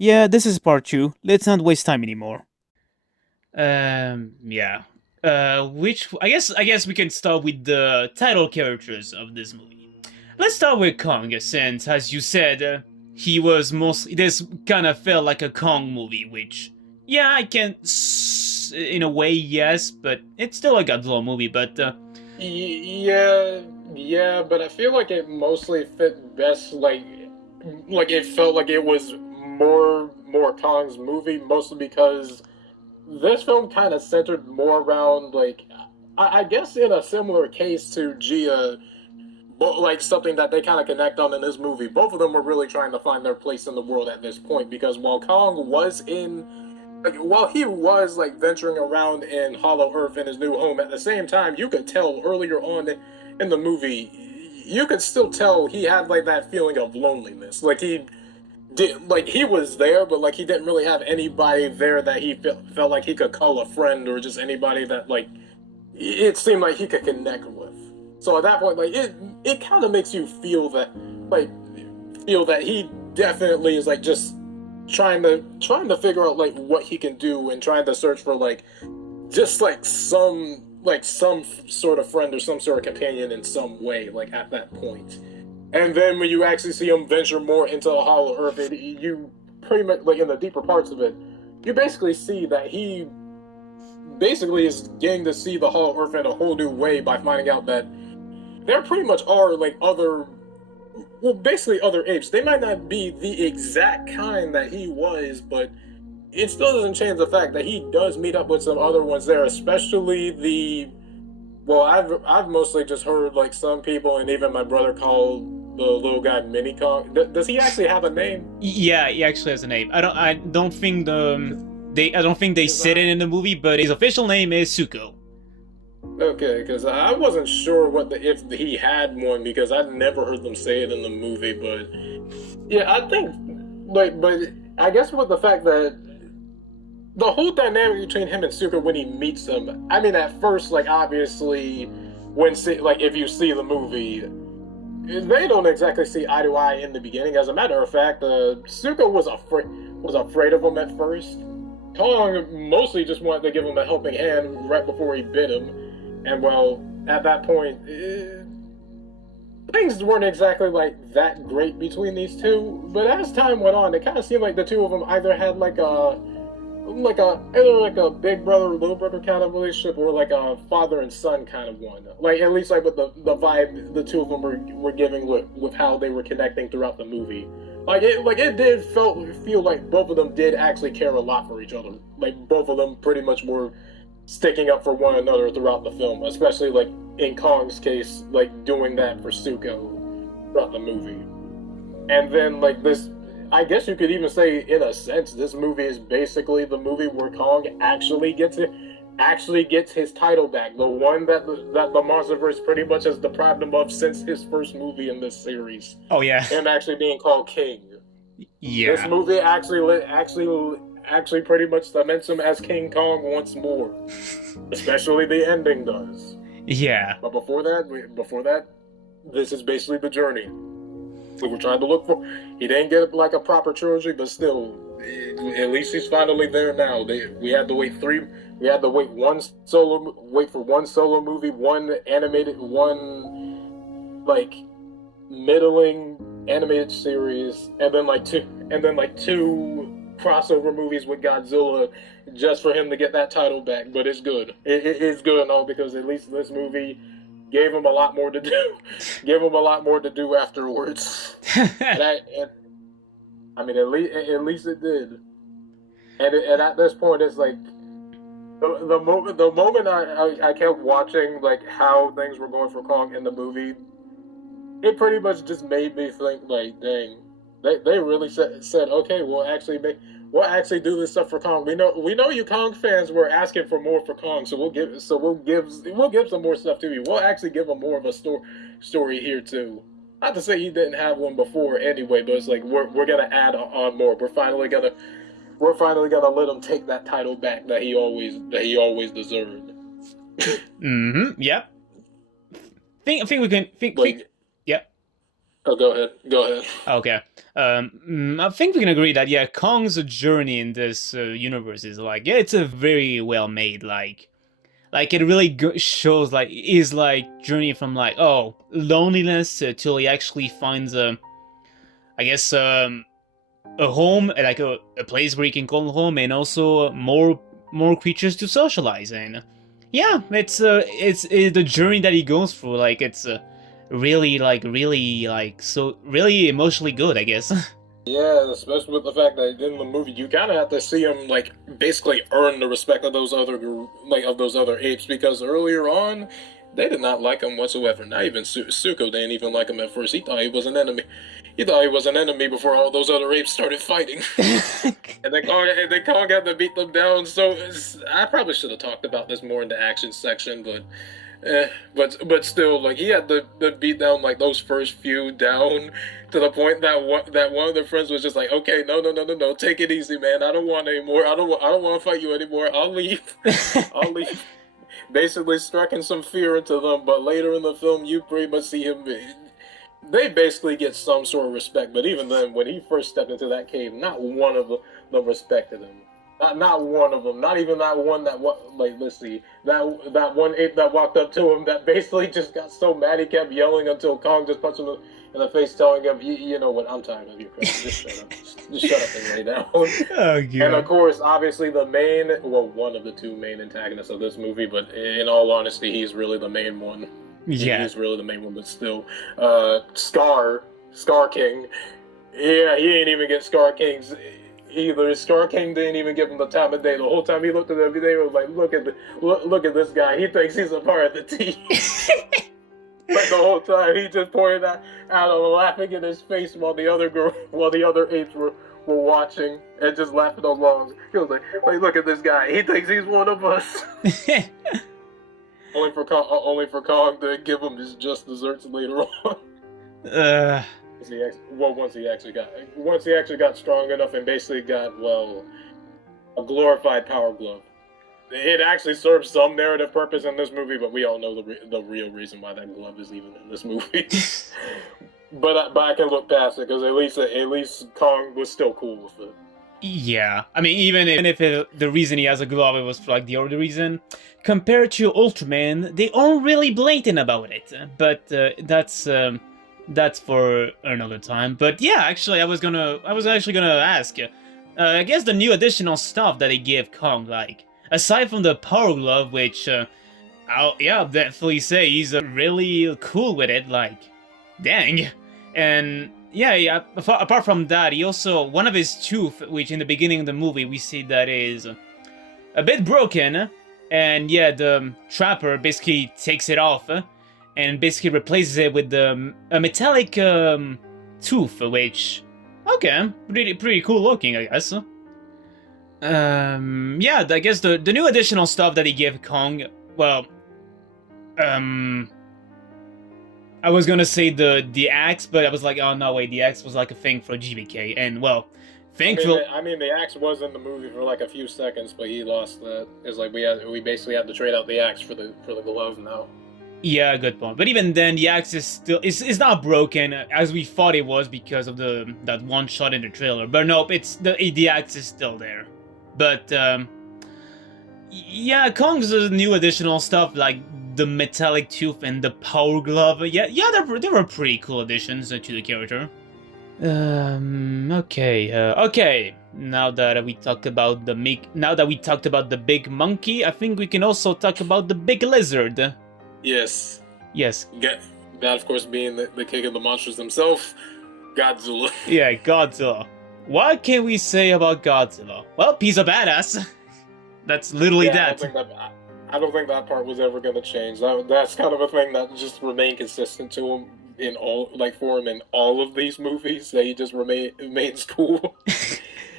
Yeah, this is part two. Let's not waste time anymore. Yeah. Which I guess we can start with the title characters of this movie. Let's start with Kong, since, as you said, he was most. This kind of felt like a Kong movie, which, yeah, in a way, yes, but it's still a Godzilla movie. But Yeah, yeah, but I feel like it mostly fit best. Like it felt like it was more Kong's movie, mostly because this film kind of centered more around I guess in a similar case to Gia, but like something that they kind of connect on in this movie. Both of them were really trying to find their place in the world at this point because while Kong was in while he was like venturing around in Hollow Earth in his new home, at the same time you could tell earlier on in the movie, you could still tell he had like that feeling of loneliness. Like he was there, but like he didn't really have anybody there that he felt like he could call a friend or just anybody that like it seemed like he could connect with. So at that point, like it kind of makes you like feel that he definitely is like just trying to figure out like what he can do and trying to search for like just like some sort of friend or some sort of companion in some way like at that point. And then when you actually see him venture more into the Hollow Earth, you pretty much like in the deeper parts of it, you basically see that he basically is getting to see the Hollow Earth in a whole new way by finding out that there pretty much are like basically other apes. They might not be the exact kind that he was, but it still doesn't change the fact that he does meet up with some other ones there, especially I've mostly just heard like some people and even my brother call the little guy Mini Kong. Does he actually have a name? yeah, he actually has a name. I don't think I don't think they said it in the movie, but his official name is Suko. Okay, because I wasn't sure if he had one because I'd never heard them say it in the movie. But yeah, I think but I guess with the fact that the whole dynamic between him and Suka when he meets him, I mean, at first, like obviously, like if you see the movie, they don't exactly see eye to eye in the beginning. As a matter of fact, Suka was afraid of him at first. Kong mostly just wanted to give him a helping hand right before he bit him, and well, at that point, things weren't exactly like that great between these two. But as time went on, it kind of seemed like the two of them either had either like a big brother little brother kind of relationship or like a father and son kind of one. Like at least like with the vibe the two of them were giving with how they were connecting throughout the movie. It did feel like both of them did actually care a lot for each other. Like both of them pretty much were sticking up for one another throughout the film, especially like in Kong's case, like doing that for Suko throughout the movie. And then like this, I guess you could even say in a sense this movie is basically the movie where Kong actually gets his title back, the one that the MonsterVerse pretty much has deprived him of since his first movie in this series. Oh yeah, Him actually being called King. This yeah, movie actually pretty much cements him as King Kong once more. Especially the ending does. yeah. But before that, this is basically the journey. We were trying to look for. He didn't get like a proper trilogy, but still, at least he's finally there now. We had to wait three. We had to wait for one solo movie, one animated, one like middling animated series, and then like two crossover movies with Godzilla, just for him to get that title back. But it's good. It's good and all because at least this movie gave him a lot more to do. Gave him a lot more to do afterwards. And I mean, at least it did. And at this point, it's like the moment I kept watching like how things were going for Kong in the movie, it pretty much just made me think like, dang, they really said okay, we'll actually do this stuff for Kong. We know you Kong fans were asking for more for Kong, so we'll give some more stuff to you. We'll actually give him more of a story here too. Not to say he didn't have one before anyway, but it's like we're gonna add on more. We're finally gonna let him take that title back that he always deserved. Mm-hmm. Yep. Think we can think. Like Yep. Oh, go ahead. Go ahead. Okay. I think we can agree that yeah, Kong's journey in this universe is like yeah, it's a very well made like it really shows like his like journey from like oh loneliness till he actually finds a I guess a home like a place where he can call home and also more creatures to socialize in. Yeah, it's the journey that he goes through. Like it's really like so really emotionally good, I guess. Yeah, especially with the fact that in the movie you kind of have to see him like basically earn the respect of those other of those other apes because earlier on they did not like him whatsoever. Not even Suko didn't even like him at first. He thought he was an enemy. He thought he was an enemy before all those other apes started fighting. And then Kong had to beat them down. So I probably should have talked about this more in the action section, but but still, like he had the beat down like those first few down to the point that one of their friends was just like, okay, no, take it easy, man. I don't want anymore. I don't want to fight you anymore. I'll leave. I'll leave. Basically striking some fear into them, but later in the film, you pretty much see him. They basically get some sort of respect, but even then, when he first stepped into that cave, not one of them respected him. Not one of them. Not even that one that like let's see that one ape that walked up to him that basically just got so mad he kept yelling until Kong just punched him in the face, telling him, you know what, I'm tired of your crap. Just shut up. Just shut up and lay down. Oh, God. And of course, obviously one of the two main antagonists of this movie, but in all honesty, he's really the main one. Yeah. He's really the main one, but still, Scar King. Yeah, he ain't even get Scar King's either. Scar King didn't even give him the time of day. The whole time he looked at him, they were like, look at this guy. He thinks he's a part of the team. Like the whole time, he just pointed out and laughing in his face while the other apes were watching and just laughing along. He was like, look at this guy. He thinks he's one of us. Only for Kong to give him his just desserts later on. Once he actually got strong enough and basically got a glorified power glove. It actually serves some narrative purpose in this movie, but we all know the real reason why that glove is even in this movie. but I can look past it because at least Kong was still cool with it. Yeah, I mean, even if the reason he has a glove it was for like the other reason, compared to Ultraman, they aren't really blatant about it. But that's for another time. But yeah, actually, I was actually gonna ask. I guess the new additional stuff that they gave Kong, like aside from the power glove, which I'll definitely say he's really cool with it. Like, dang, and. Yeah, apart from that, he also, one of his tooth, which in the beginning of the movie we see that is a bit broken, and yeah, the trapper basically takes it off, and basically replaces it with a metallic tooth, which, okay, pretty cool looking, I guess. Yeah, I guess the new additional stuff that he gave Kong, well, I was gonna say the axe, but I was like, oh no, wait, the axe was like a thing for GBK, and well, thankfully. I mean, the axe was in the movie for like a few seconds, but he lost that. It's like we basically had to trade out the axe for the glove now. Yeah, good point. But even then, the axe is still it's not broken as we thought it was because of that one shot in the trailer. But nope, the axe is still there. But yeah, Kong's new additional stuff like the metallic tooth and the power glove. Yeah, they were pretty cool additions to the character. Okay. Now that we talked about the big monkey, I think we can also talk about the big lizard. Yes. Yes. That, of course, being the king of the monsters himself, Godzilla. Yeah, Godzilla. What can we say about Godzilla? Well, he's a badass. That's literally that. I don't think that part was ever going to change. That's kind of a thing that just remained consistent to him for him in all of these movies. That he just remains cool,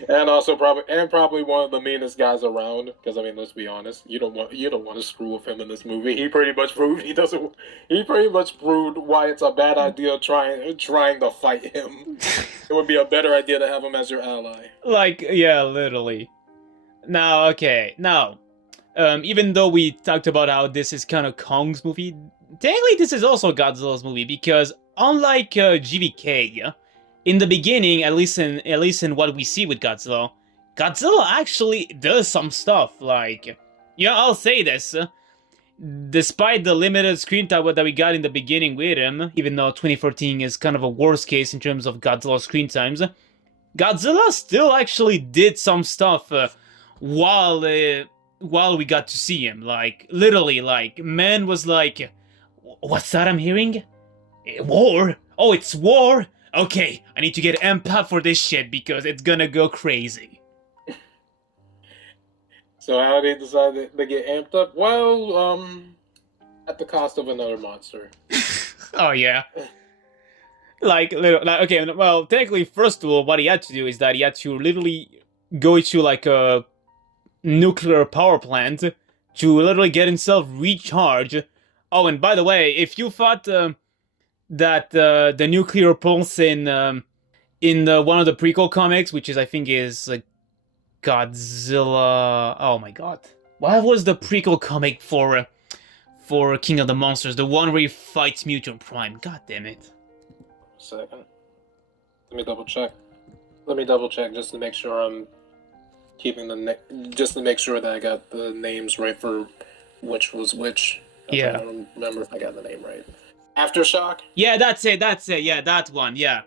and also probably one of the meanest guys around. Because I mean, let's be honest, you don't want to screw with him in this movie. He pretty much proved why it's a bad idea trying to fight him. It would be a better idea to have him as your ally. Like, yeah, literally. Now, even though we talked about how this is kind of Kong's movie, technically this is also Godzilla's movie, because unlike GVK, in the beginning, at least in what we see with Godzilla, Godzilla actually does some stuff. Like, yeah, I'll say this. Despite the limited screen time that we got in the beginning with him, even though 2014 is kind of a worst case in terms of Godzilla screen times, Godzilla still actually did some stuff while we got to see him. Like, literally, like, man was like, what's that I'm hearing? War? Oh, it's war? Okay, I need to get amped up for this shit because it's gonna go crazy. So how they decided to get amped up? Well, at the cost of another monster. Oh, yeah. Okay, well, technically, first of all, what he had to do is that he had to literally go to, like, a nuclear power plant to literally get himself recharged. Oh, and by the way, if you thought that the nuclear pulse in one of the prequel comics, which is, I think, is Godzilla... Oh my god. What was the prequel comic for King of the Monsters? The one where he fights Mutant Prime. God damn it. Second. Let me double check just to make sure I'm keeping just to make sure that I got the names right for which was which. Yeah. I don't remember if I got the name right. Aftershock? Yeah, that's it, yeah, that one, yeah.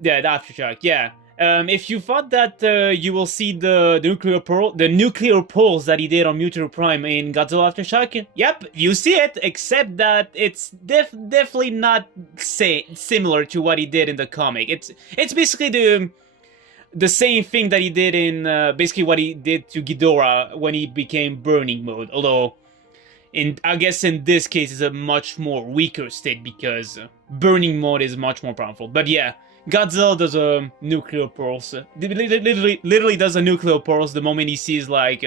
Yeah, the Aftershock, yeah. If you thought that you will see the nuclear pulse that he did on Mutant Prime in Godzilla Aftershock, yep, you see it, except that it's definitely not similar to what he did in the comic. It's basically the same thing that he did in basically what he did to Ghidorah when he became Burning Mode, although I guess in this case it's a much more weaker state because Burning Mode is much more powerful. But yeah, Godzilla does a nuclear pulse. Literally does a nuclear pulse the moment he sees like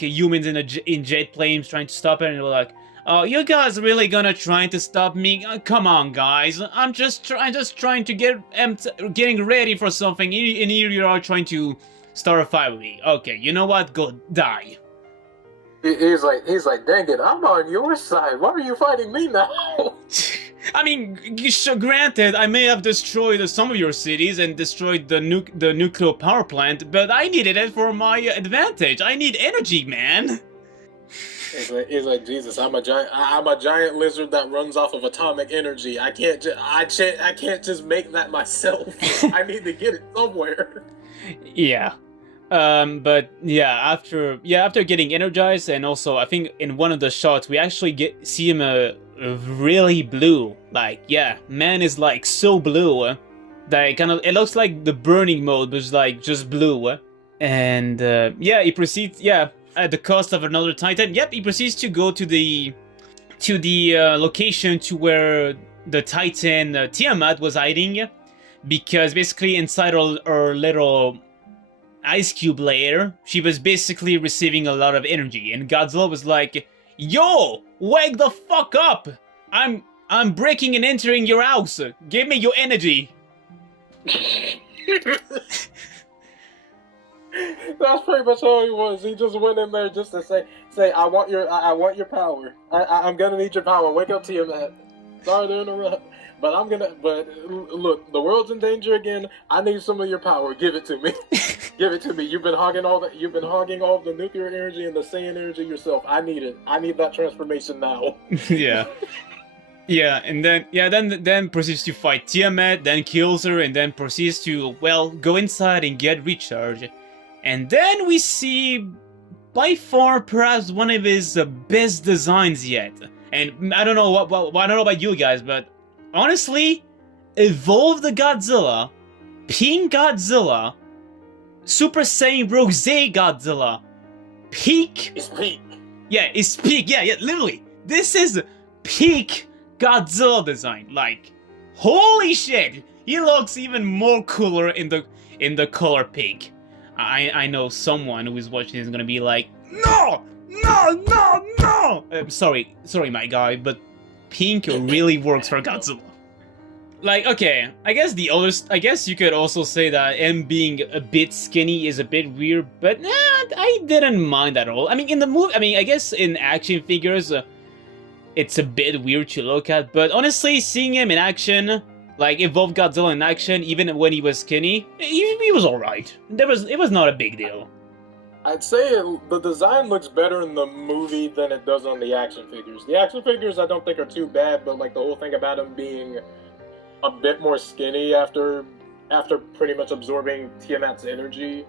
humans in jet planes trying to stop it, and they're like, "Oh, you guys really gonna try to stop me? Come on, guys! I'm just trying to getting ready for something, and here you are trying to start a fight with me. Okay, you know what? Go die." He's like, dang it, I'm on your side. Why are you fighting me now? I mean, granted, I may have destroyed some of your cities and destroyed the nuclear power plant, but I needed it for my advantage. I need energy, man. He's like, Jesus, I'm a giant lizard that runs off of atomic energy. I can't just make that myself. I need to get it somewhere. Yeah. But yeah, after getting energized, and also I think in one of the shots we actually see him really blue. Like, yeah, man is like so blue that it looks like the Burning Mode was like just blue. And yeah, he proceeds, at the cost of another Titan. Yep, he proceeds to go to the location to where the Titan Tiamat was hiding, because basically inside her little ice cube layer, she was basically receiving a lot of energy, and Godzilla was like, "Yo, wake the fuck up! I'm breaking and entering your house. Give me your energy." That's pretty much all he was. He just went in there just to say, I want your power. I'm gonna need your power. Wake up, Tiamat. Sorry to interrupt. But look, the world's in danger again. I need some of your power. Give it to me. Give it to me. You've been hogging all the nuclear energy and the Saiyan energy yourself. I need it. I need that transformation now. Yeah. Yeah, and then proceeds to fight Tiamat, then kills her, and then proceeds to, well, go inside and get recharged. And then we see, by far, perhaps one of his best designs yet. And I don't know I don't know about you guys, but honestly, Evolve the Godzilla, Pink Godzilla, Super Saiyan Rose Godzilla, peak. It's peak. Yeah, it's peak. Yeah, literally. This is peak Godzilla design. Like, holy shit! He looks even more cooler in the color pink. I know someone who is watching is gonna be like, no! Sorry, my guy, but pink really works for Godzilla. Like, okay, I guess you could also say that him being a bit skinny is a bit weird, but I didn't mind at all. I mean, in the movie, I guess in action figures, it's a bit weird to look at. But honestly, seeing him in action, like evolved Godzilla in action, even when he was skinny, he was alright. It was not a big deal. I'd say the design looks better in the movie than it does on the action figures. The action figures I don't think are too bad, but like the whole thing about him being a bit more skinny after pretty much absorbing Tiamat's energy,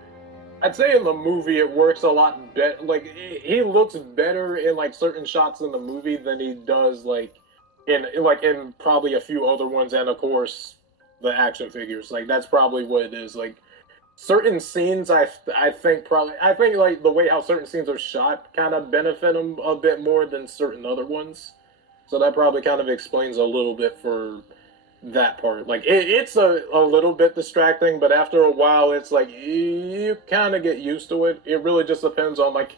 I'd say in the movie it works a lot better. Like he looks better in like certain shots in the movie than he does like in probably a few other ones, and of course the action figures. Like that's probably what it is. Like certain scenes, I think like the way how certain scenes are shot kind of benefit him a bit more than certain other ones. So that probably kind of explains a little bit for that part. Like it's a little bit distracting, but after a while, it's like you kind of get used to it. It really just depends on like,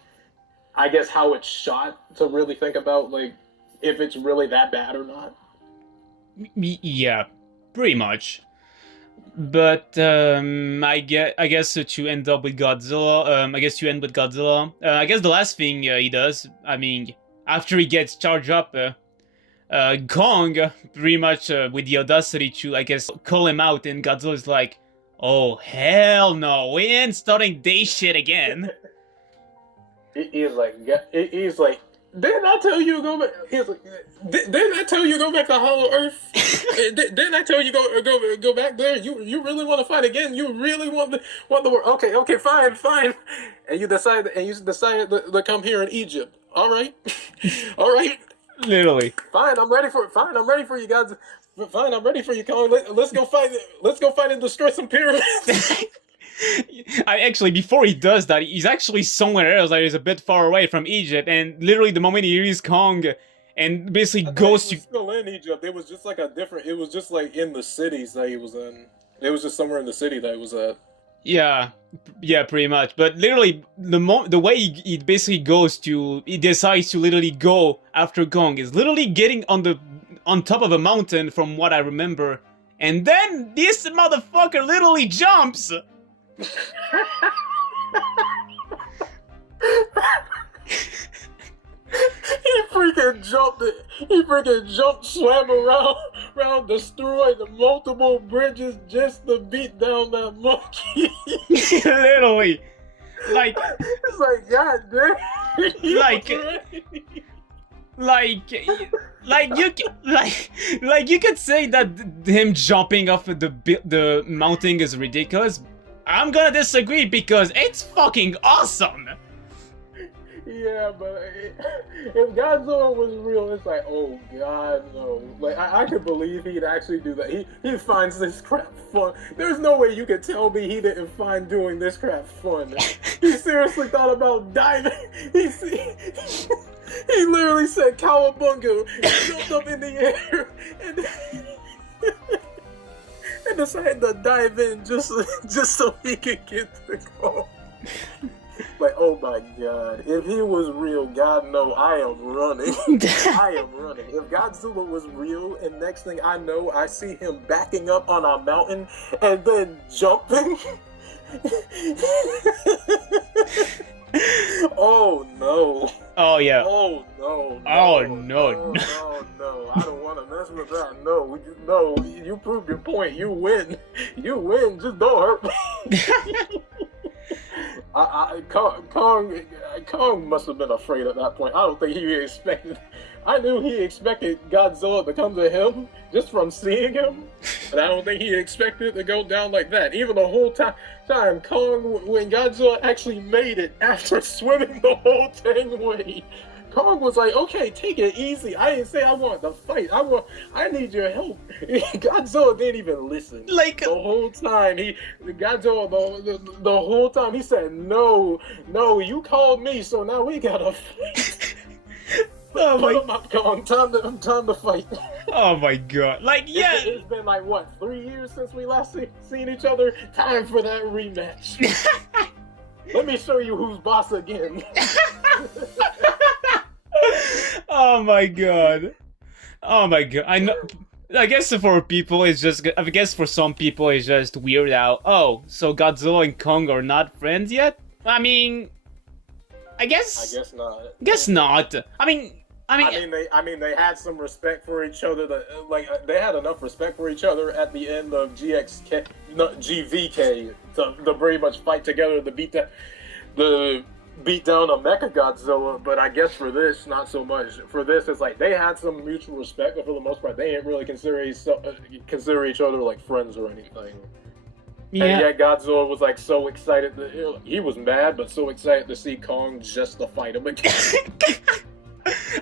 I guess how it's shot to really think about like if it's really that bad or not. Yeah, pretty much. But I guess to end up with Godzilla, I guess to end with Godzilla. I guess the last thing he does, I mean, after he gets charged up, Kong pretty much with the audacity to, I guess, call him out, and Godzilla's like, "Oh hell no, we ain't starting this shit again." He's like, didn't I tell you to go back? He's like, didn't I tell you to go back to Hollow Earth? Didn't I tell you go back there? You really want to fight again? You really want the world? Okay, fine. And you decided to come here in Egypt. All right, all right. Literally. Fine, I'm ready for you guys. Fine, I'm ready for you, Kong. Let's go fight. Let's go fight and destroy some pyramids. Actually, before he does that, he's actually somewhere else that is a bit far away from Egypt, and literally the moment he hears Kong and basically goes to... still in Egypt. It was just like it was just like in the cities that he was in. It was just somewhere in the city that he was at. Yeah, pretty much. But literally, the way he basically goes to... He decides to literally go after Kong is literally getting on top of a mountain, from what I remember. And then this motherfucker literally jumps! He freaking jumped, swam around, destroyed multiple bridges just to beat down that monkey. Literally, like it's like God damn. like you could say that him jumping off the mountain is ridiculous. I'm gonna disagree because it's fucking awesome. Yeah, but if Godzilla was real, it's like, oh god, no. Like, I could believe he'd actually do that. He finds this crap fun. There's no way you could tell me he didn't find doing this crap fun. He seriously thought about diving. He literally said cowabunga, jumped up in the air, and decided to dive in just so he could get the goal. Like, oh my god, if he was real, God no, I am running. I am running. If Godzilla was real, and next thing I know, I see him backing up on a mountain and then jumping. Oh no. Oh yeah. Oh no. Oh no. No. I don't want to mess with that. No, you proved your point. You win. Just don't hurt me. Kong must have been afraid at that point. I don't think he expected. I knew he expected Godzilla to come to him just from seeing him, but I don't think he expected it to go down like that. Even the whole time Kong, when Godzilla actually made it after swimming the whole dang way, Kong was like, "Okay, take it easy. I didn't say I want to fight. I need your help." Godzilla didn't even listen. Like the whole time, Godzilla the whole time he said, "No, you called me, so now we gotta fight." Oh my! Put him up, Kong. Time to fight. Oh my god! Like, yeah, it's been like what, 3 years since we last seen each other. Time for that rematch. Let me show you who's boss again. Oh my god! Oh my god! I know. I guess for people it's just. I guess for some people it's just weird out. Oh, so Godzilla and Kong are not friends yet? I mean, I guess not. Guess not. I mean, I mean, they had some respect for each other. They had enough respect for each other at the end of GVK to pretty much fight together to beat down a Mechagodzilla. But I guess for this, not so much. For this, it's like they had some mutual respect, but for the most part, they didn't really consider each other like friends or anything. Yeah. And yet Godzilla was like so excited. He was mad, but so excited to see Kong just to fight him again.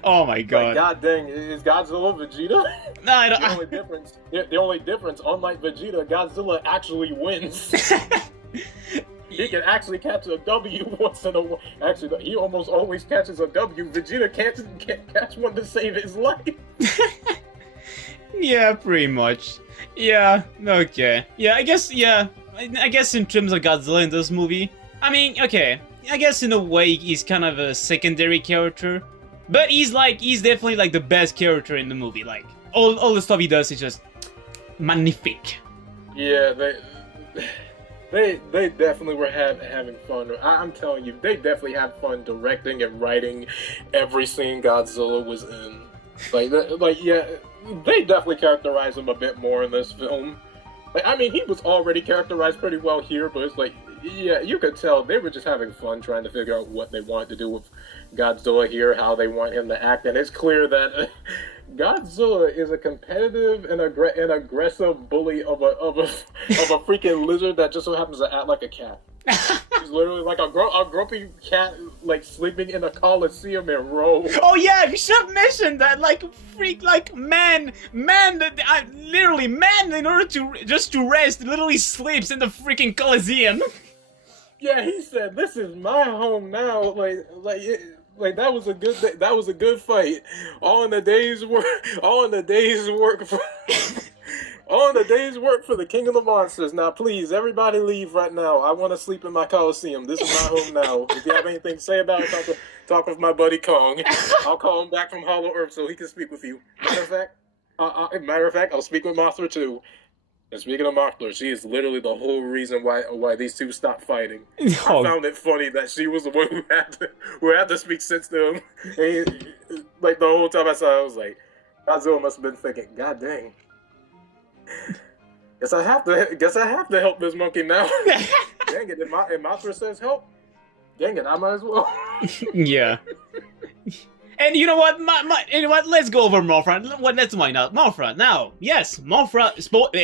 Oh my god. Like, god dang, is Godzilla Vegeta? No, I don't. The only difference, unlike Vegeta, Godzilla actually wins. He can actually catch a W once in a while. Actually, he almost always catches a W. Vegeta can't catch one to save his life. Yeah, pretty much. Yeah, okay. Yeah, I guess in terms of Godzilla in this movie, I mean, okay. I guess in a way he's kind of a secondary character. But he's definitely like the best character in the movie. Like all the stuff he does is just magnifique. Yeah, they definitely were having fun. I'm telling you, they definitely had fun directing and writing every scene Godzilla was in. Yeah, they definitely characterized him a bit more in this film. Like, I mean, he was already characterized pretty well here, but it's like, yeah, you could tell they were just having fun trying to figure out what they wanted to do with Godzilla here, how they want him to act, and it's clear that Godzilla is a competitive and aggressive bully of a freaking lizard that just so happens to act like a cat. He's literally like a grumpy cat, like sleeping in a coliseum in Rome. Oh yeah, you should have mentioned that. Like freak, like man, literally man, in order to rest, literally sleeps in the freaking coliseum. Yeah, he said, "This is my home now." Like that was a good fight. All in the day's work for the King of the Monsters. Now, please, everybody leave right now. I want to sleep in my Coliseum. This is my home now. If you have anything to say about it, talk with my buddy Kong. I'll call him back from Hollow Earth so he can speak with you. Matter of fact, I'll speak with Mothra too. And speaking of Mothra, she is literally the whole reason why these two stopped fighting. Oh. I found it funny that she was the one who had to speak sense to him. And like the whole time I saw it, I was like, Godzilla must have been thinking, God dang. Guess I have to help this monkey now. Dang it! If Mothra says help, dang it, I might as well. Yeah. And you know what? You know what? Let's go over Mothra. Let's find out Mothra now. Yes, Mothra.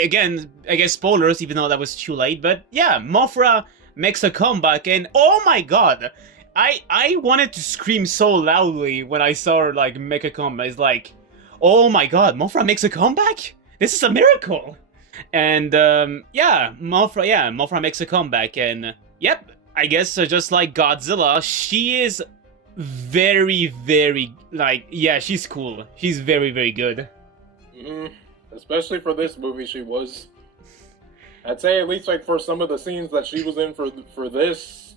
Again, I guess spoilers, even though that was too late. But yeah, Mothra makes a comeback, and oh my god, I wanted to scream so loudly when I saw her like make a comeback. It's like, oh my god, Mothra makes a comeback. This is a miracle. And Mothra makes a comeback, and yep, I guess just like Godzilla, she is very, very, she's cool. She's very, very good. Especially for this movie, she was. I'd say at least like for some of the scenes that she was in for this,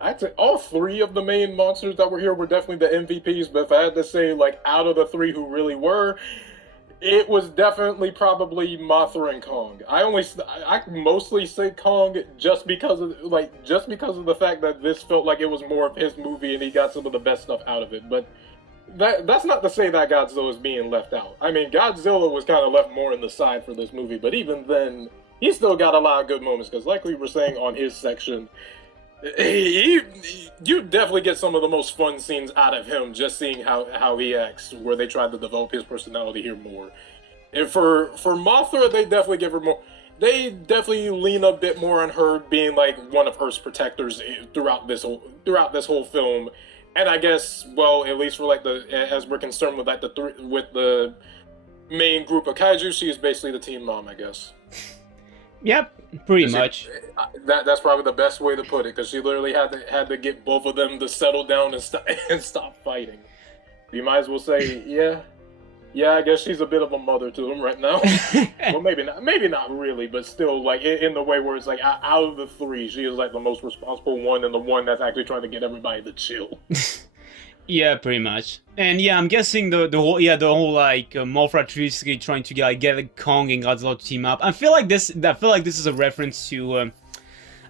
I'd say all three of the main monsters that were here were definitely the MVPs. But if I had to say, like, out of the three who really were, it was definitely probably Mothra and Kong. I mostly say Kong just because of the fact that this felt like it was more of his movie and he got some of the best stuff out of it. But that's not to say that Godzilla is being left out. I mean, Godzilla was kind of left more in the side for this movie, but even then, he still got a lot of good moments because, like we were saying on his section, you definitely get some of the most fun scenes out of him just seeing how he acts, where they tried to develop his personality here more. And for Mothra, they definitely give her more. They definitely lean a bit more on her being like one of Earth's protectors throughout this whole film. And I guess, well, at least for like as we're concerned with like with the main group of kaiju, she is basically the team mom, I guess. Yep, pretty much. That's probably the best way to put it, because she literally had to get both of them to settle down and stop fighting. You might as well say, yeah, I guess she's a bit of a mother to them right now. Well, maybe not really, but still, like in the way where it's like out of the three, she is like the most responsible one and the one that's actually trying to get everybody to chill. Yeah, pretty much. And yeah, I'm guessing the whole like Mothra basically trying to get Kong and Godzilla to team up. I feel like this is a reference to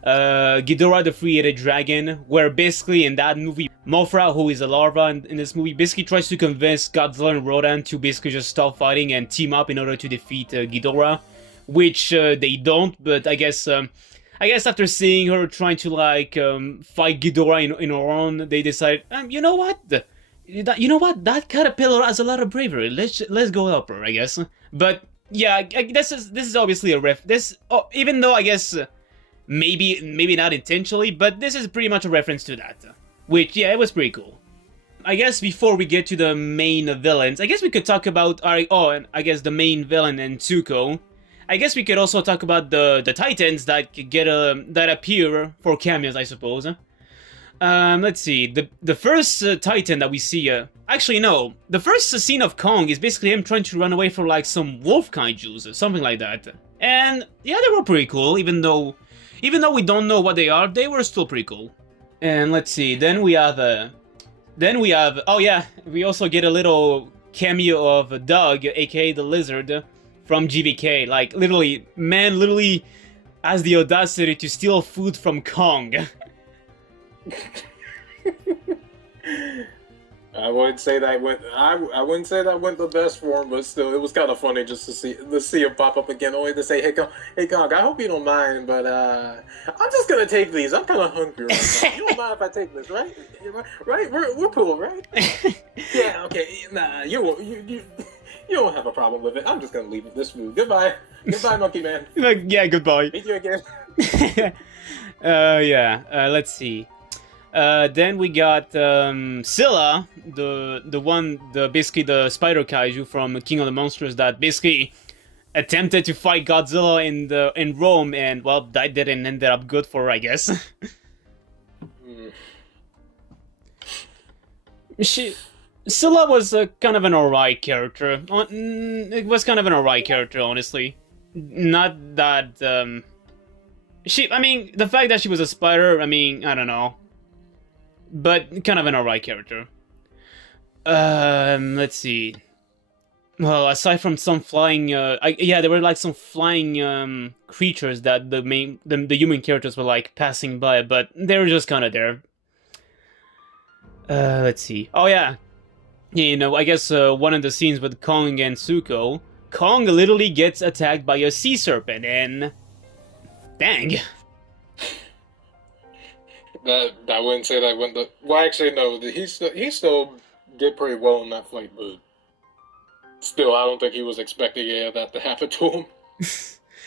Ghidorah the Three-Headed Dragon, where basically in that movie Mothra, who is a larva in this movie, basically tries to convince Godzilla and Rodan to basically just stop fighting and team up in order to defeat Ghidorah, which they don't. But I guess after seeing her trying to fight Ghidorah in her own, they decide, you know what? That caterpillar has a lot of bravery. Let's go help her, I guess. But yeah, this is obviously a even though I guess maybe not intentionally, but this is pretty much a reference to that. Which, yeah, it was pretty cool. I guess before we get to the main villains, I guess we could talk about and I guess the main villain and Zuko. I guess we could also talk about the Titans that that appear for cameos, I suppose. Let's see. The first Titan that we see. Actually, no. The first scene of Kong is basically him trying to run away from some wolf kaijus, something like that. And yeah, they were pretty cool. Even though we don't know what they are, they were still pretty cool. And let's see. Then we have. Oh yeah, we also get a little cameo of Doug, aka the Lizard, from GVK. Man literally has the audacity to steal food from Kong. I wouldn't say that went. I wouldn't say that went the best for him, but still, it was kind of funny just to see him pop up again. Only to say, hey Kong, I hope you don't mind, but I'm just gonna take these. I'm kind of hungry right now. You don't mind if I take this, right? Right? We're cool, right? Yeah. Okay. Nah, you won't. You don't have a problem with it. I'm just gonna leave it this food. Goodbye, Monkey Man. Yeah, goodbye. Meet you again. Let's see. Then we got Scylla, basically the spider kaiju from King of the Monsters that basically attempted to fight Godzilla in Rome, and well, that didn't end up good for her, I guess. Scylla was kind of an alright character. It was kind of an alright character, honestly. Not that the fact that she was a spider, I don't know. But kind of an alright character. Let's see. Well, aside from some flying, there were some flying creatures that the human characters were passing by, but they were just kind of there. Let's see. Oh yeah, I guess one of the scenes with Kong and Zuko, Kong literally gets attacked by a sea serpent, and dang. I wouldn't say that went the. Well, actually, no. He still did pretty well in that fight, but still, I don't think he was expecting any of that to happen to him.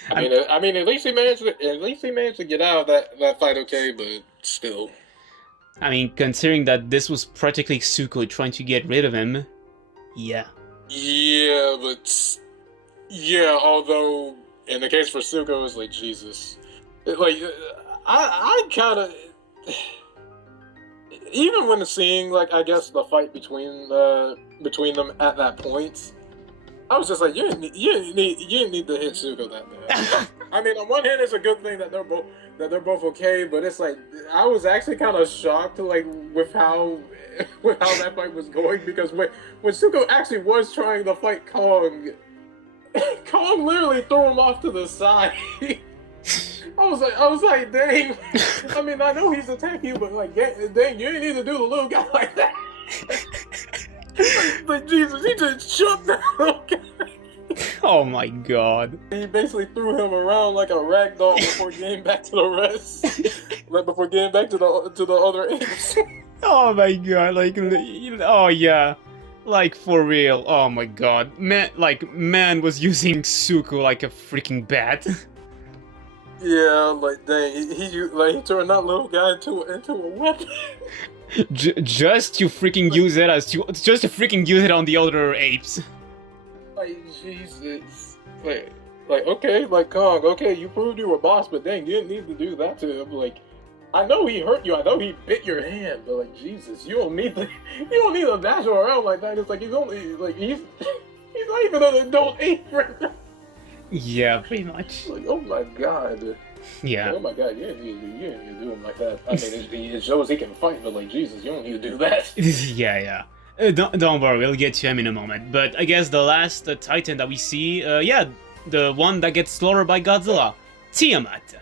I mean, at least he managed to get out of that fight okay, but still. Considering that this was practically Zuko trying to get rid of him, yeah. Yeah, but although in the case for Zuko, it's like Jesus, I kind of. Even when seeing I guess the fight between them at that point, I was just like, you didn't need to hit Zuko that bad. On one hand, it's a good thing that they're both okay, but it's I was actually kind of shocked with how that fight was going, because when Zuko actually was trying to fight Kong, Kong literally threw him off to the side. I was like, dang. I know he's attacking you, but dang, you didn't need to do the little guy like that. Jesus, he just jumped that little guy. Oh my god. He basically threw him around like a rag doll before getting back to the rest. Before getting back to the other apes. Oh my god, oh yeah. For real. Oh my god. Man was using Zuko like a freaking bat. Yeah, dang, he turned that little guy into a weapon. Just to freaking use it on the other apes. Jesus. Okay, Kong, okay, you proved you were boss, but dang, you didn't need to do that to him. I know he hurt you, I know he bit your hand, but Jesus, you don't need to dash him around like that. It's he's only he's not even an adult ape right now. Yeah, pretty much. Oh my god. Yeah. Oh my god, you didn't need to do him like that. It shows he can fight, but Jesus, you don't need to do that. Yeah. Don't worry, we'll get to him in a moment. But I guess the last Titan that we see, the one that gets slaughtered by Godzilla, Tiamat.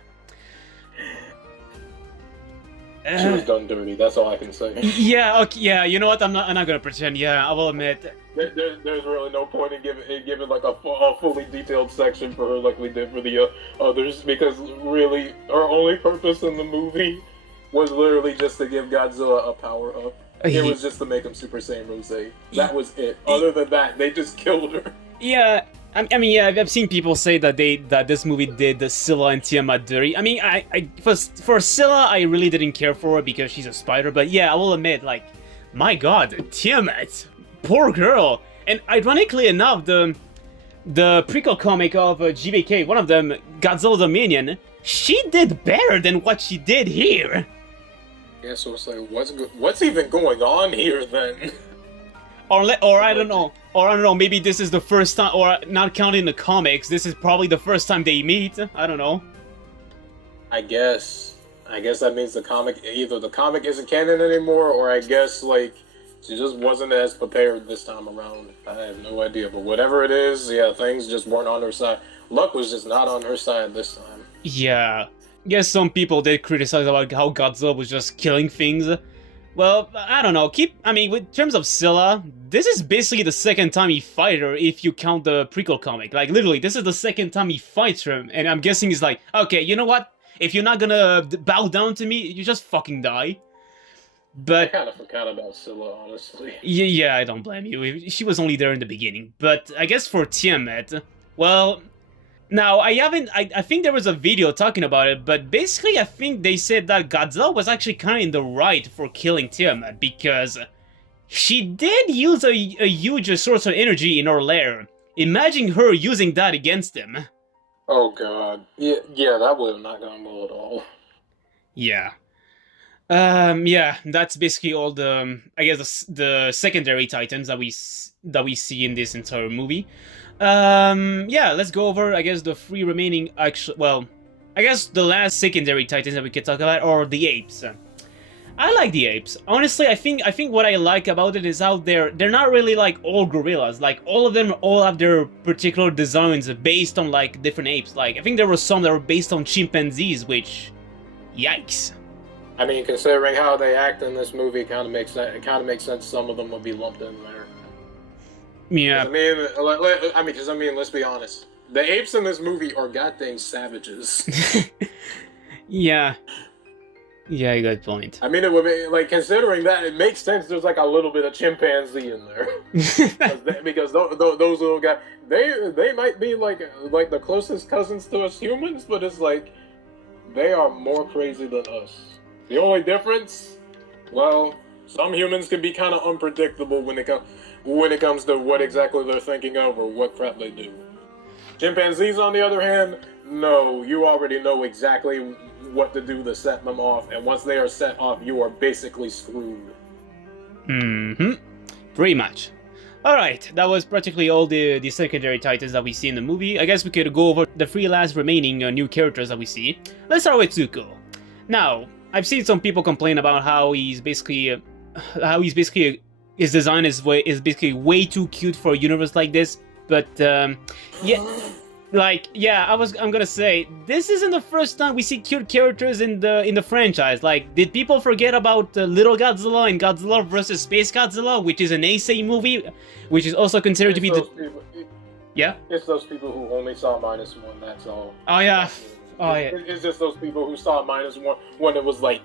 She was done dirty. That's all I can say. Yeah, okay, yeah. You know what? I'm not gonna pretend. Yeah, I will admit. There's really no point in giving like a fully detailed section for her like we did for the others, because really her only purpose in the movie was literally just to give Godzilla a power up. It was just to make him Super Saiyan Rose. That was it. Other than that, they just killed her. Yeah, I mean, yeah, I've seen people say that this movie did Scylla and Tiamat dirty. I mean, for Scylla, I really didn't care for her because she's a spider. But yeah, I will admit, like, my God, Tiamat, poor girl. And ironically enough, the prequel comic of GVK, one of them, Godzilla Dominion, she did better than what she did here. Yeah, so it's like, what's even going on here then? Or I don't know, maybe this is the first time, or not counting the comics, this is probably the first time they meet. I don't know. I guess that means either the comic isn't canon anymore, or I guess like she just wasn't as prepared this time around. I have no idea, but whatever it is, yeah, things just weren't on her side. Luck was just not on her side this time. Yeah. Yes, some people did criticize about how Godzilla was just killing things. Well, I don't know. In terms of Scylla, this is basically the second time he fights her if you count the prequel comic. Like, literally, this is the second time he fights her, and I'm guessing he's like, okay, you know what? If you're not gonna bow down to me, you just fucking die. But I kind of forgot about Scylla, honestly. Yeah, I don't blame you. She was only there in the beginning. But I guess for Tiamat, well, now I think there was a video talking about it, but basically I think they said that Godzilla was actually kind of in the right for killing Tiamat because she did use a huge source of energy in her lair. Imagine her using that against him. Oh god. Yeah, that would have not gone well at all. Yeah. Yeah, that's basically all the, I guess, the secondary titans that we see in this entire movie. Yeah, let's go over, I guess, the three remaining, well, I guess the last secondary titans that we could talk about are the apes. I like the apes. Honestly, I think what I like about it is how they're not really like all gorillas. Like, all of them all have their particular designs based on, like, different apes. Like, I think there were some that were based on chimpanzees, which, yikes. I mean, considering how they act in this movie, it kind of makes sense some of them would be lumped in there. Yeah. I mean, let's be honest. The apes in this movie are goddamn savages. Yeah. Yeah, good point. I mean, it would be, like, considering that, it makes sense there's, like, a little bit of chimpanzee in there. because those little guys, they might be, like the closest cousins to us humans, but it's like, they are more crazy than us. The only difference, well, some humans can be kind of unpredictable when it comes to what exactly they're thinking of or what crap they do. Chimpanzees, on the other hand, no, you already know exactly what to do to set them off, and once they are set off, you are basically screwed. Pretty much. Alright, that was practically all the secondary titans that we see in the movie. I guess we could go over the three last remaining new characters that we see. Let's start with Zuko. Now, I've seen some people complain about how he's basically his design is basically way too cute for a universe like this. But yeah, I'm gonna say this isn't the first time we see cute characters in the franchise. Like, did people forget about Little Godzilla and Godzilla vs. Space Godzilla, which is an Heisei movie, which is also considered to be Yeah? It's those people who only saw -1, that's all. Oh yeah. Oh yeah. It's just those people who saw -1 when it was like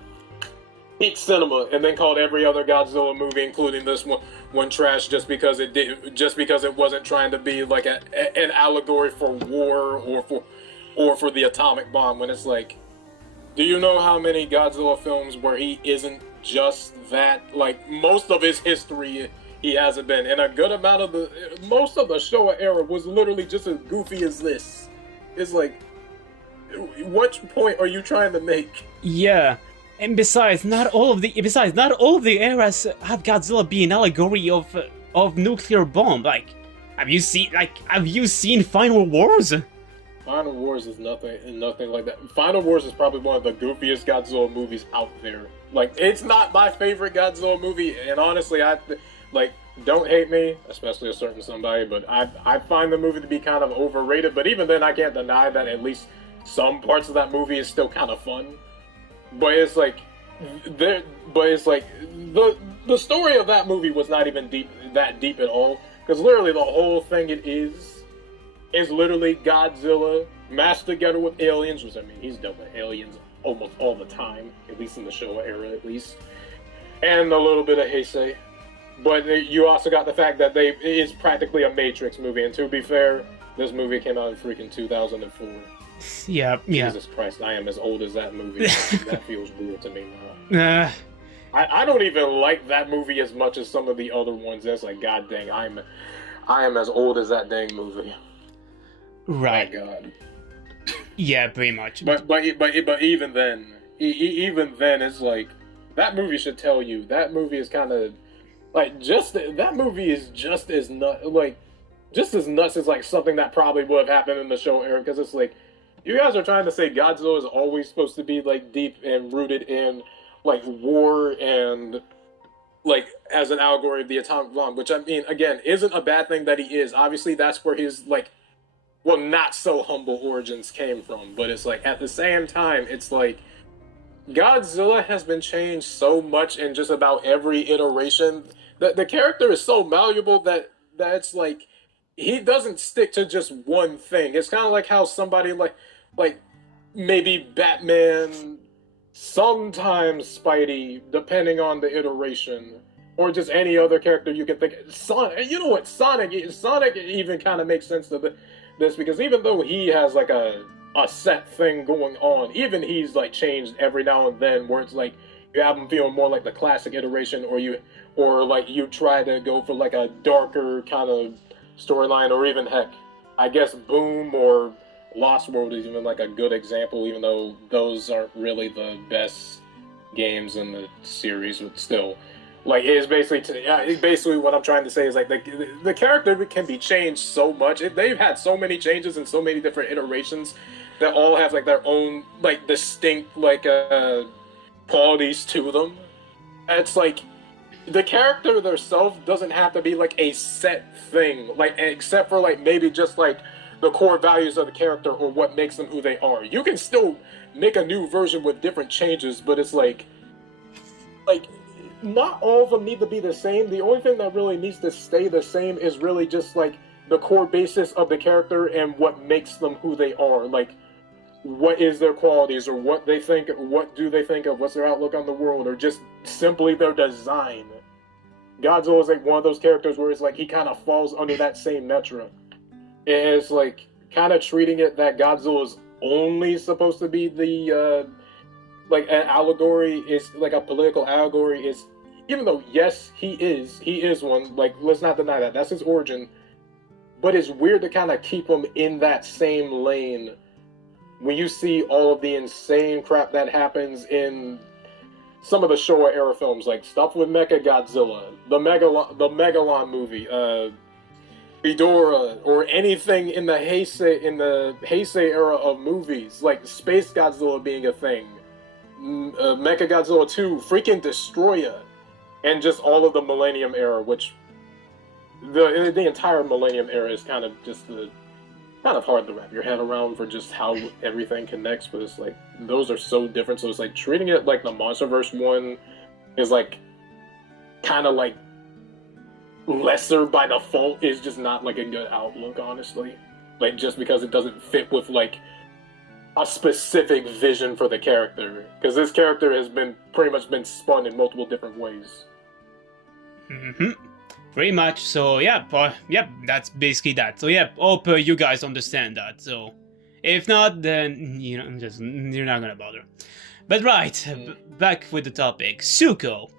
peak cinema, and then called every other Godzilla movie, including this one trash, just because it wasn't trying to be like an allegory for war or for the atomic bomb. When it's like, do you know how many Godzilla films where he isn't just that? Like, most of his history, he hasn't been, and a good amount of most of the Showa era was literally just as goofy as this. It's like, what point are you trying to make? Yeah. And besides, not all of the eras have Godzilla be an allegory of nuclear bomb. Like, have you seen Final Wars? Final Wars is nothing like that. Final Wars is probably one of the goofiest Godzilla movies out there. Like, it's not my favorite Godzilla movie, and honestly, don't hate me, especially a certain somebody, but I find the movie to be kind of overrated. But even then, I can't deny that at least some parts of that movie is still kind of fun. But it's like, there, but it's like the story of that movie was not even that deep at all, because literally the whole thing it is literally Godzilla mashed together with aliens, which I mean he's dealt with aliens almost all the time, at least in the Showa era, at least, and a little bit of Heisei. But you also got the fact that it is practically a Matrix movie, and to be fair, this movie came out in freaking 2004. Yeah. Jesus Christ, I am as old as that movie. That feels weird to me now. I don't even like that movie as much as some of the other ones. That's like, god dang, I am as old as that dang movie. Right. My God. Yeah, pretty much. But even then, it's like that movie should tell you that movie is kind of like that movie is just as nuts as like something that probably would have happened in the show era, because it's like you guys are trying to say Godzilla is always supposed to be like deep and rooted in like war and like as an allegory of the atomic bomb, which I mean again isn't a bad thing that he is. Obviously that's where his like not so humble origins came from, but it's like at the same time it's like Godzilla has been changed so much in just about every iteration. The character is so malleable that it's like he doesn't stick to just one thing. It's kind of like how somebody like maybe Batman, sometimes Spidey, depending on the iteration, or just any other character you can think. Sonic, you know what? Sonic even kind of makes sense to this, because even though he has like a set thing going on, even he's like changed every now and then, where it's like you have him feeling more like the classic iteration, or like you try to go for like a darker kind of storyline, or even heck, I guess Boom or Lost World is even like a good example, even though those aren't really the best games in the series, but still, like it's basically what I'm trying to say is like the character can be changed so much. They've had so many changes and so many different iterations that all have like their own like distinct like qualities to them. It's like the character themselves doesn't have to be like a set thing, like except for like maybe just like the core values of the character or what makes them who they are. You can still make a new version with different changes, but it's like not all of them need to be the same. The only thing that really needs to stay the same is really just like the core basis of the character and what makes them who they are. Like, what is their qualities, or what do they think of, what's their outlook on the world, or just simply their design. Godzilla is like one of those characters where it's like he kind of falls under that same metric. It's like kind of treating it that Godzilla is only supposed to be the like an allegory, is like a political allegory, is, even though yes he is one, like let's not deny that's his origin, but it's weird to kind of keep him in that same lane when you see all of the insane crap that happens in some of the Showa era films, like stuff with Mecha Godzilla, the Megalon movie, Ghidorah, or anything in the Heisei era of movies, like Space Godzilla being a thing, Mecha Godzilla 2, freaking Destroyer, and just all of the Millennium era, which the entire Millennium era is kind of just kind of hard to wrap your head around for just how everything connects, but it's like those are so different. So it's like treating it like the MonsterVerse one is like kind of like lesser by default is just not like a good outlook, honestly. Like just because it doesn't fit with like a specific vision for the character, because this character has been pretty much been spun in multiple different ways. Mm-hmm. Pretty much. So yeah, that's basically that. So yeah, hope you guys understand that. So if not, then you're not gonna bother. But right, back with the topic, Zuko.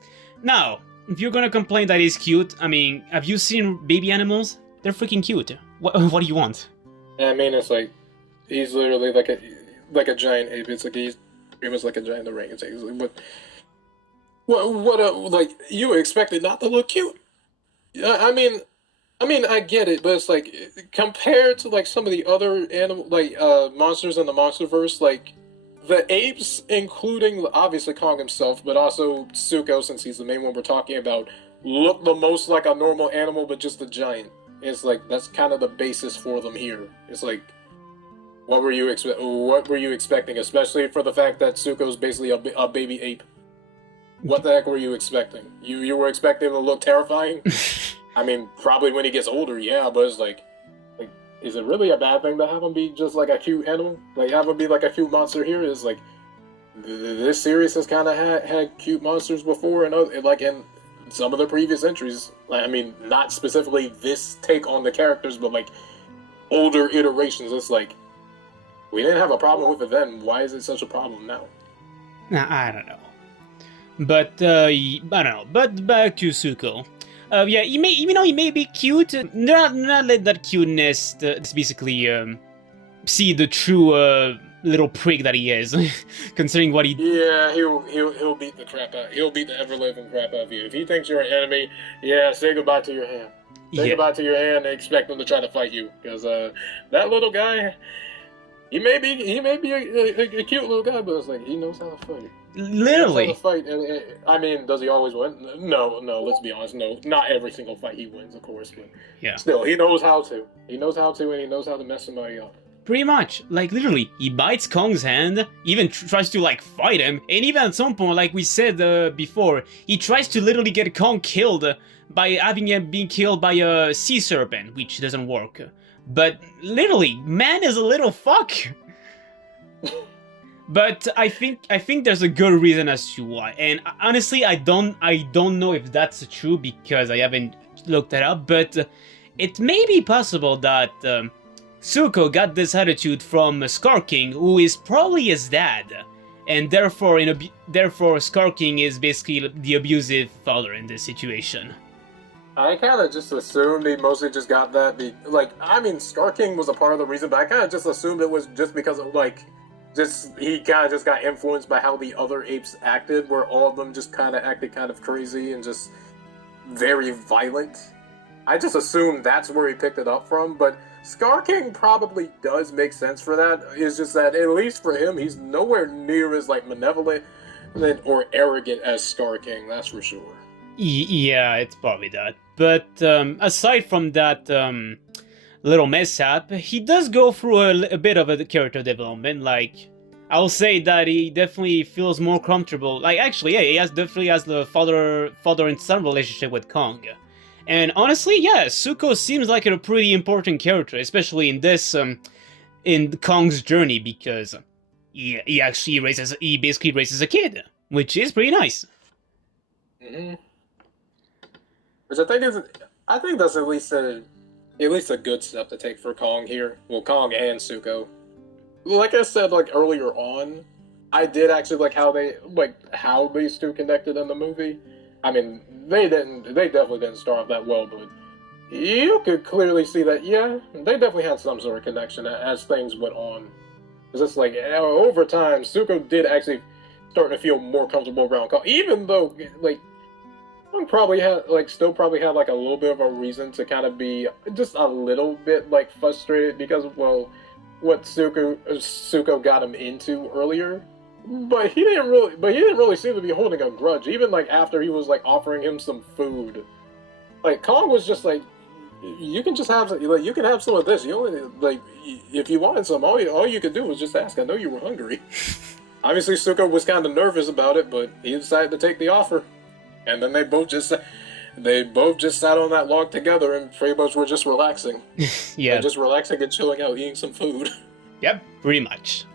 Now, if you're gonna complain that he's cute, I mean, have you seen baby animals? They're freaking cute. What do you want? I mean, it's like he's literally like a giant ape. It's like he's pretty much like a giant orangutan. It's like, what like you expect it not to look cute? I mean, I get it, but it's like compared to like some of the other animal monsters in the MonsterVerse, like the apes, including obviously Kong himself, but also Zuko, since he's the main one we're talking about, look the most like a normal animal, but just a giant. It's like that's kind of the basis for them here. It's like, what were you expecting, especially for the fact that Zuko's basically a baby ape? What the heck were you expecting? You were expecting him to look terrifying? I mean, probably when he gets older, yeah, but it's like, is it really a bad thing to have him be just like a cute animal? Like, have him be like a cute monster here? Is like, this series has kind of had cute monsters before, and like in some of the previous entries. Like, I mean, not specifically this take on the characters, but like older iterations. It's like, we didn't have a problem with it then. Why is it such a problem now? Nah, I don't know. But, I don't know. But back to Zuko. Yeah, even though he may be cute, not let that cuteness basically see the true little prick that he is, considering what he. Yeah, he'll beat the crap out. He'll beat the ever living crap out of you. If he thinks you're an enemy, yeah, say goodbye to your hand. Say goodbye to your hand and expect him to try to fight you, because that little guy, he may be a cute little guy, but it's like he knows how to fight. Literally. He knows how to fight, and I mean, does he always win? No. Let's be honest. No, not every single fight he wins, of course, but yeah. Still, he knows how to. He knows how to, and he knows how to mess somebody up. Pretty much. Like, literally, he bites Kong's hand, even tries to, like, fight him, and even at some point, like we said before, he tries to literally get Kong killed by having him being killed by a sea serpent, which doesn't work. But, literally, man is a little fuck! But I think there's a good reason as to why, and honestly, I don't know if that's true because I haven't looked it up, but it may be possible that Zuko got this attitude from Scar King, who is probably his dad, and therefore Scar King is basically the abusive father in this situation. I kind of just assumed he mostly just got that. Scar King was a part of the reason, but I kind of just assumed it was just because of he kind of just got influenced by how the other apes acted, where all of them just kind of acted kind of crazy and just very violent. I just assumed that's where he picked it up from, but Scar King probably does make sense for that. It's just that, at least for him, he's nowhere near as malevolent or arrogant as Scar King, that's for sure. Yeah, it's probably that. But aside from that little mishap, he does go through a bit of a character development. Like, I'll say that he definitely feels more comfortable. Like, actually, yeah, he definitely has the father and son relationship with Kong. And honestly, yeah, Zuko seems like a pretty important character, especially in this, in Kong's journey, because he basically raises a kid, which is pretty nice. Mm-hmm. Which I think that's at least a good step to take for Kong here. Well, Kong and Zuko. Like I said, earlier on, I did actually like how these two connected in the movie. I mean, they definitely didn't start off that well, but you could clearly see that, yeah, they definitely had some sort of connection as things went on. It's just over time, Zuko did actually start to feel more comfortable around Kong, even though, Kong probably had, still probably had, a little bit of a reason to kind of be just a little bit, frustrated because of, what Zuko got him into earlier. But he didn't really seem to be holding a grudge, even after he was offering him some food. Kong was just you can just have some, you can have some of this. You only if you wanted some, all you could do was just ask. I know you were hungry. Obviously, Zuko was kind of nervous about it, but he decided to take the offer. And then they both just sat on that log together and pretty much were just relaxing. Yeah, just relaxing and chilling out, eating some food. Yep, pretty much.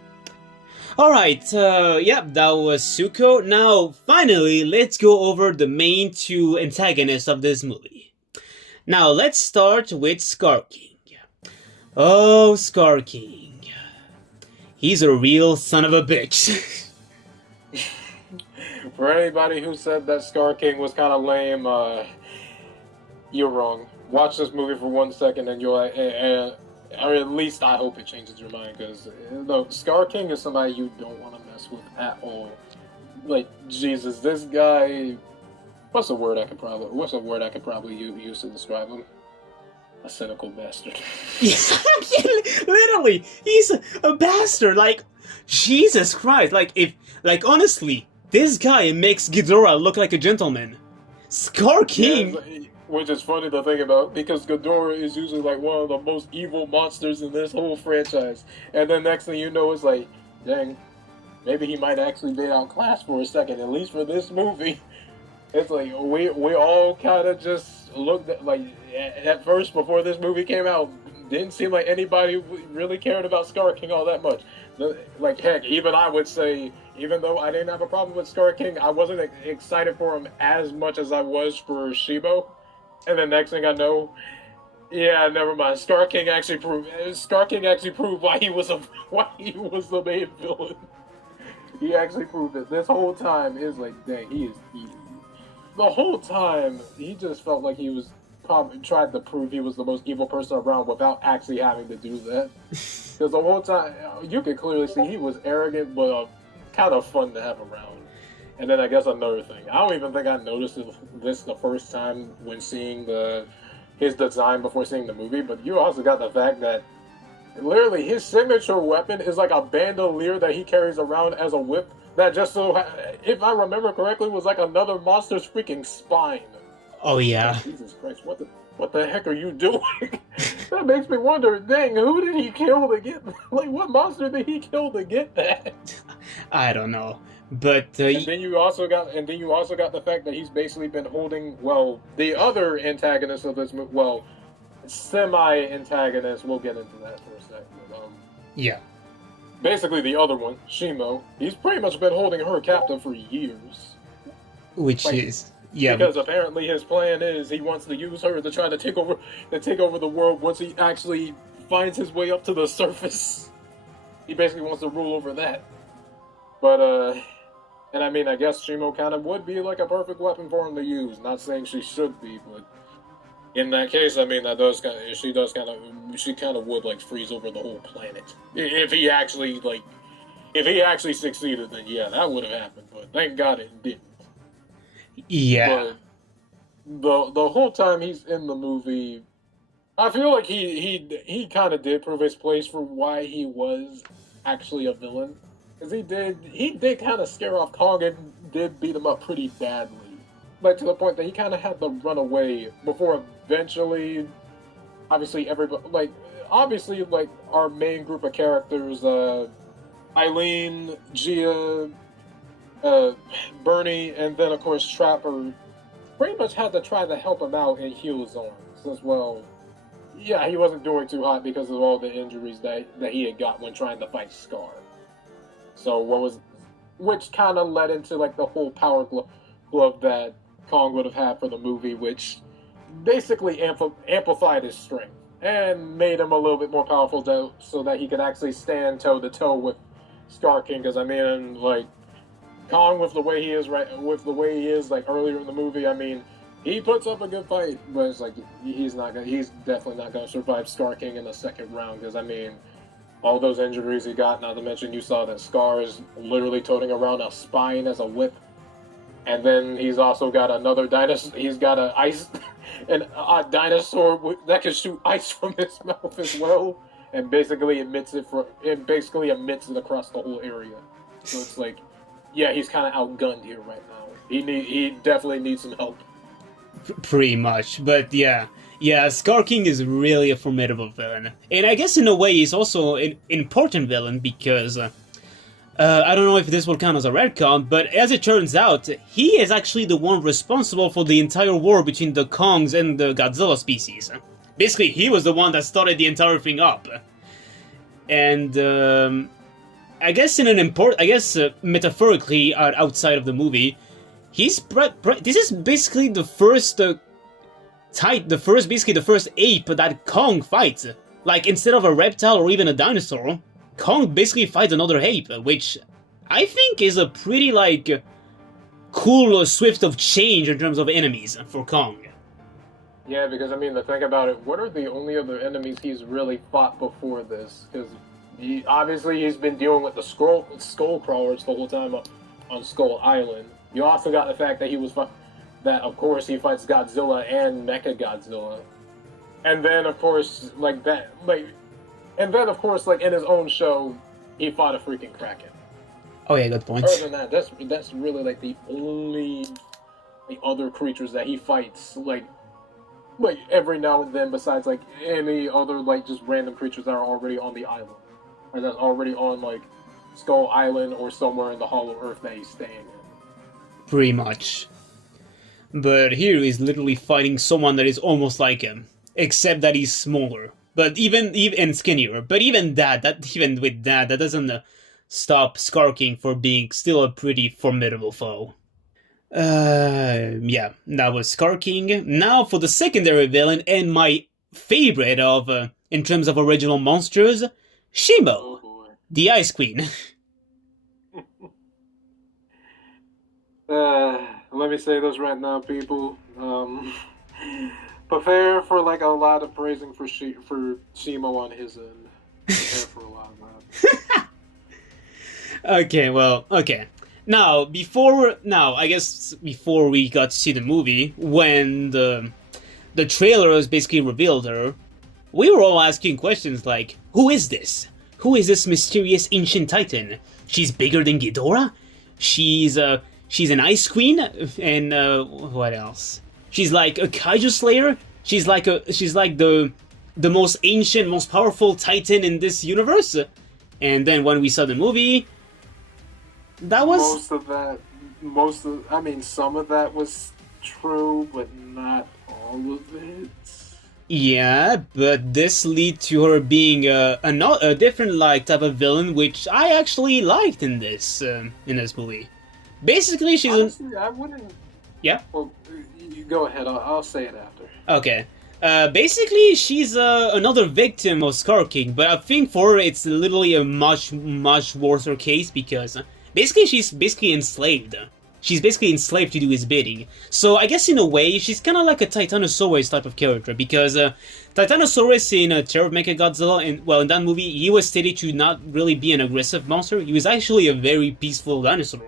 Alright, yep, that was Zuko. Now, finally, let's go over the main two antagonists of this movie. Now, let's start with Scar King. Oh, Scar King. He's a real son of a bitch. For anybody who said that Scar King was kind of lame, you're wrong. Watch this movie for 1 second and you'll... or at least I hope it changes your mind, because Scar King is somebody you don't want to mess with at all. Jesus, this guy. What's a word I could probably use to describe him? A cynical bastard. Literally, he's a bastard. Jesus Christ. Honestly, this guy makes Ghidorah look like a gentleman. Scar King. Yeah, which is funny to think about, because Ghidorah is usually one of the most evil monsters in this whole franchise. And then next thing you know, it's dang, maybe he might actually be outclassed for a second, at least for this movie. It's like we all kind of just looked at, like, at first before this movie came out, didn't seem like anybody really cared about Scar King all that much. Like, heck, even I would say, even though I didn't have a problem with Scar King, I wasn't excited for him as much as I was for Shibo. And the next thing I know, yeah, never mind. Scar King actually proved why he was the main villain. He actually proved it. This whole time is like, dang, he is evil. The whole time, he just felt like he was tried to prove he was the most evil person around without actually having to do that. Because the whole time, you could clearly see he was arrogant, but kind of fun to have around. And then I guess another thing, I don't even think I noticed this the first time when seeing his design before seeing the movie, but you also got the fact that literally his signature weapon is like a bandolier that he carries around as a whip that just so, if I remember correctly, was like another monster's freaking spine. Oh yeah. Jesus Christ, what the heck are you doing? That makes me wonder, dang, who did he kill to get, like, what monster did he kill to get that? I don't know. But and then you also got the fact that he's basically been holding, well, the other antagonist of this movie, well, semi-antagonist, we'll get into that for a second. Yeah. Basically the other one, Shimo, he's pretty much been holding her captive for years. Which is, yeah. Because apparently his plan is he wants to use her to try to take over the world once he actually finds his way up to the surface. He basically wants to rule over that. But, and I mean, I guess Shimo kind of would be like a perfect weapon for him to use. Not saying she should be, but in that case, I mean, she kind of would, like, freeze over the whole planet. If he actually succeeded, then yeah, that would have happened. But thank God it didn't. Yeah. But the whole time he's in the movie, I feel like he kind of did prove his place for why he was actually a villain. Because he did kind of scare off Kong and did beat him up pretty badly. Like, to the point that he kind of had to run away before eventually, obviously, our main group of characters, Eileen, Gia, Bernie, and then, of course, Trapper, pretty much had to try to help him out and heal his arms. As well, yeah, he wasn't doing too hot because of all the injuries that he had got when trying to fight Scar. So which kind of led into, like, the whole power glove that Kong would have had for the movie, which basically amplified his strength and made him a little bit more powerful so that he could actually stand toe-to-toe with Scar King. Because, I mean, like, Kong, with the way he is like earlier in the movie, I mean, he puts up a good fight, but it's like he's definitely not gonna survive Scar King in the second round. Because, I mean, all those injuries he got, not to mention you saw that Scar is literally toting around a spine as a whip. And then he's also got another dinosaur. He's got a dinosaur that can shoot ice from his mouth as well, and basically emits it across the whole area. So it's like, yeah, he's kind of outgunned here right now. He definitely needs some help. Pretty much, but yeah, Scar King is really a formidable villain, and I guess in a way he's also an important villain because. I don't know if this will count as a retcon, but as it turns out, he is actually the one responsible for the entire war between the Kongs and the Godzilla species. Basically, he was the one that started the entire thing up. And, I guess metaphorically, outside of the movie, this is basically the first ape that Kong fights. Like, instead of a reptile or even a dinosaur, Kong basically fights another ape, which I think is a pretty, like, cool swift of change in terms of enemies for Kong. Yeah, because, I mean, to think about it, what are the only other enemies he's really fought before this? Because he's been dealing with the skull crawlers the whole time on Skull Island. You also got the fact that of course, he fights Godzilla and Mechagodzilla. And then, of course, in his own show, he fought a freaking Kraken. Oh yeah, good point. Other than that, that's really, like, the only other creatures that he fights, like every now and then, besides, like, any other, like, just random creatures that are already on the island. Or that's already on, like, Skull Island or somewhere in the Hollow Earth that he's staying in. Pretty much. But here he's literally fighting someone that is almost like him, except that he's smaller. But even and skinnier. But even with that doesn't stop Scar King for being still a pretty formidable foe. Yeah, that was Scar King. Now for the secondary villain and my favorite of in terms of original monsters, Shimo, the Ice Queen. Let me say this right now, people. Prepare for like a lot of praising for Shimo on his end. Prepare for a lot of that. Okay. Now, I guess before we got to see the movie, when the trailers basically revealed her, we were all asking questions like, who is this? Who is this mysterious ancient titan? She's bigger than Ghidorah? She's an ice queen? And, what else? She's like a kaiju slayer? She's like the most ancient, most powerful titan in this universe? And then when we saw the movie, that was... some of that was true, but not all of it. Yeah, but this lead to her being a different like type of villain, which I actually liked in this movie. Basically, she's... Honestly, I wouldn't... Yeah? Well, you go ahead, I'll say it after. Okay. Basically, she's another victim of Scar King, but I think for her it's literally a much worse case because basically she's basically enslaved. She's basically enslaved to do his bidding. So I guess in a way, she's kind of like a Titanosaurus type of character because Titanosaurus in Terror of Mechagodzilla, in that movie, he was stated to not really be an aggressive monster. He was actually a very peaceful dinosaur.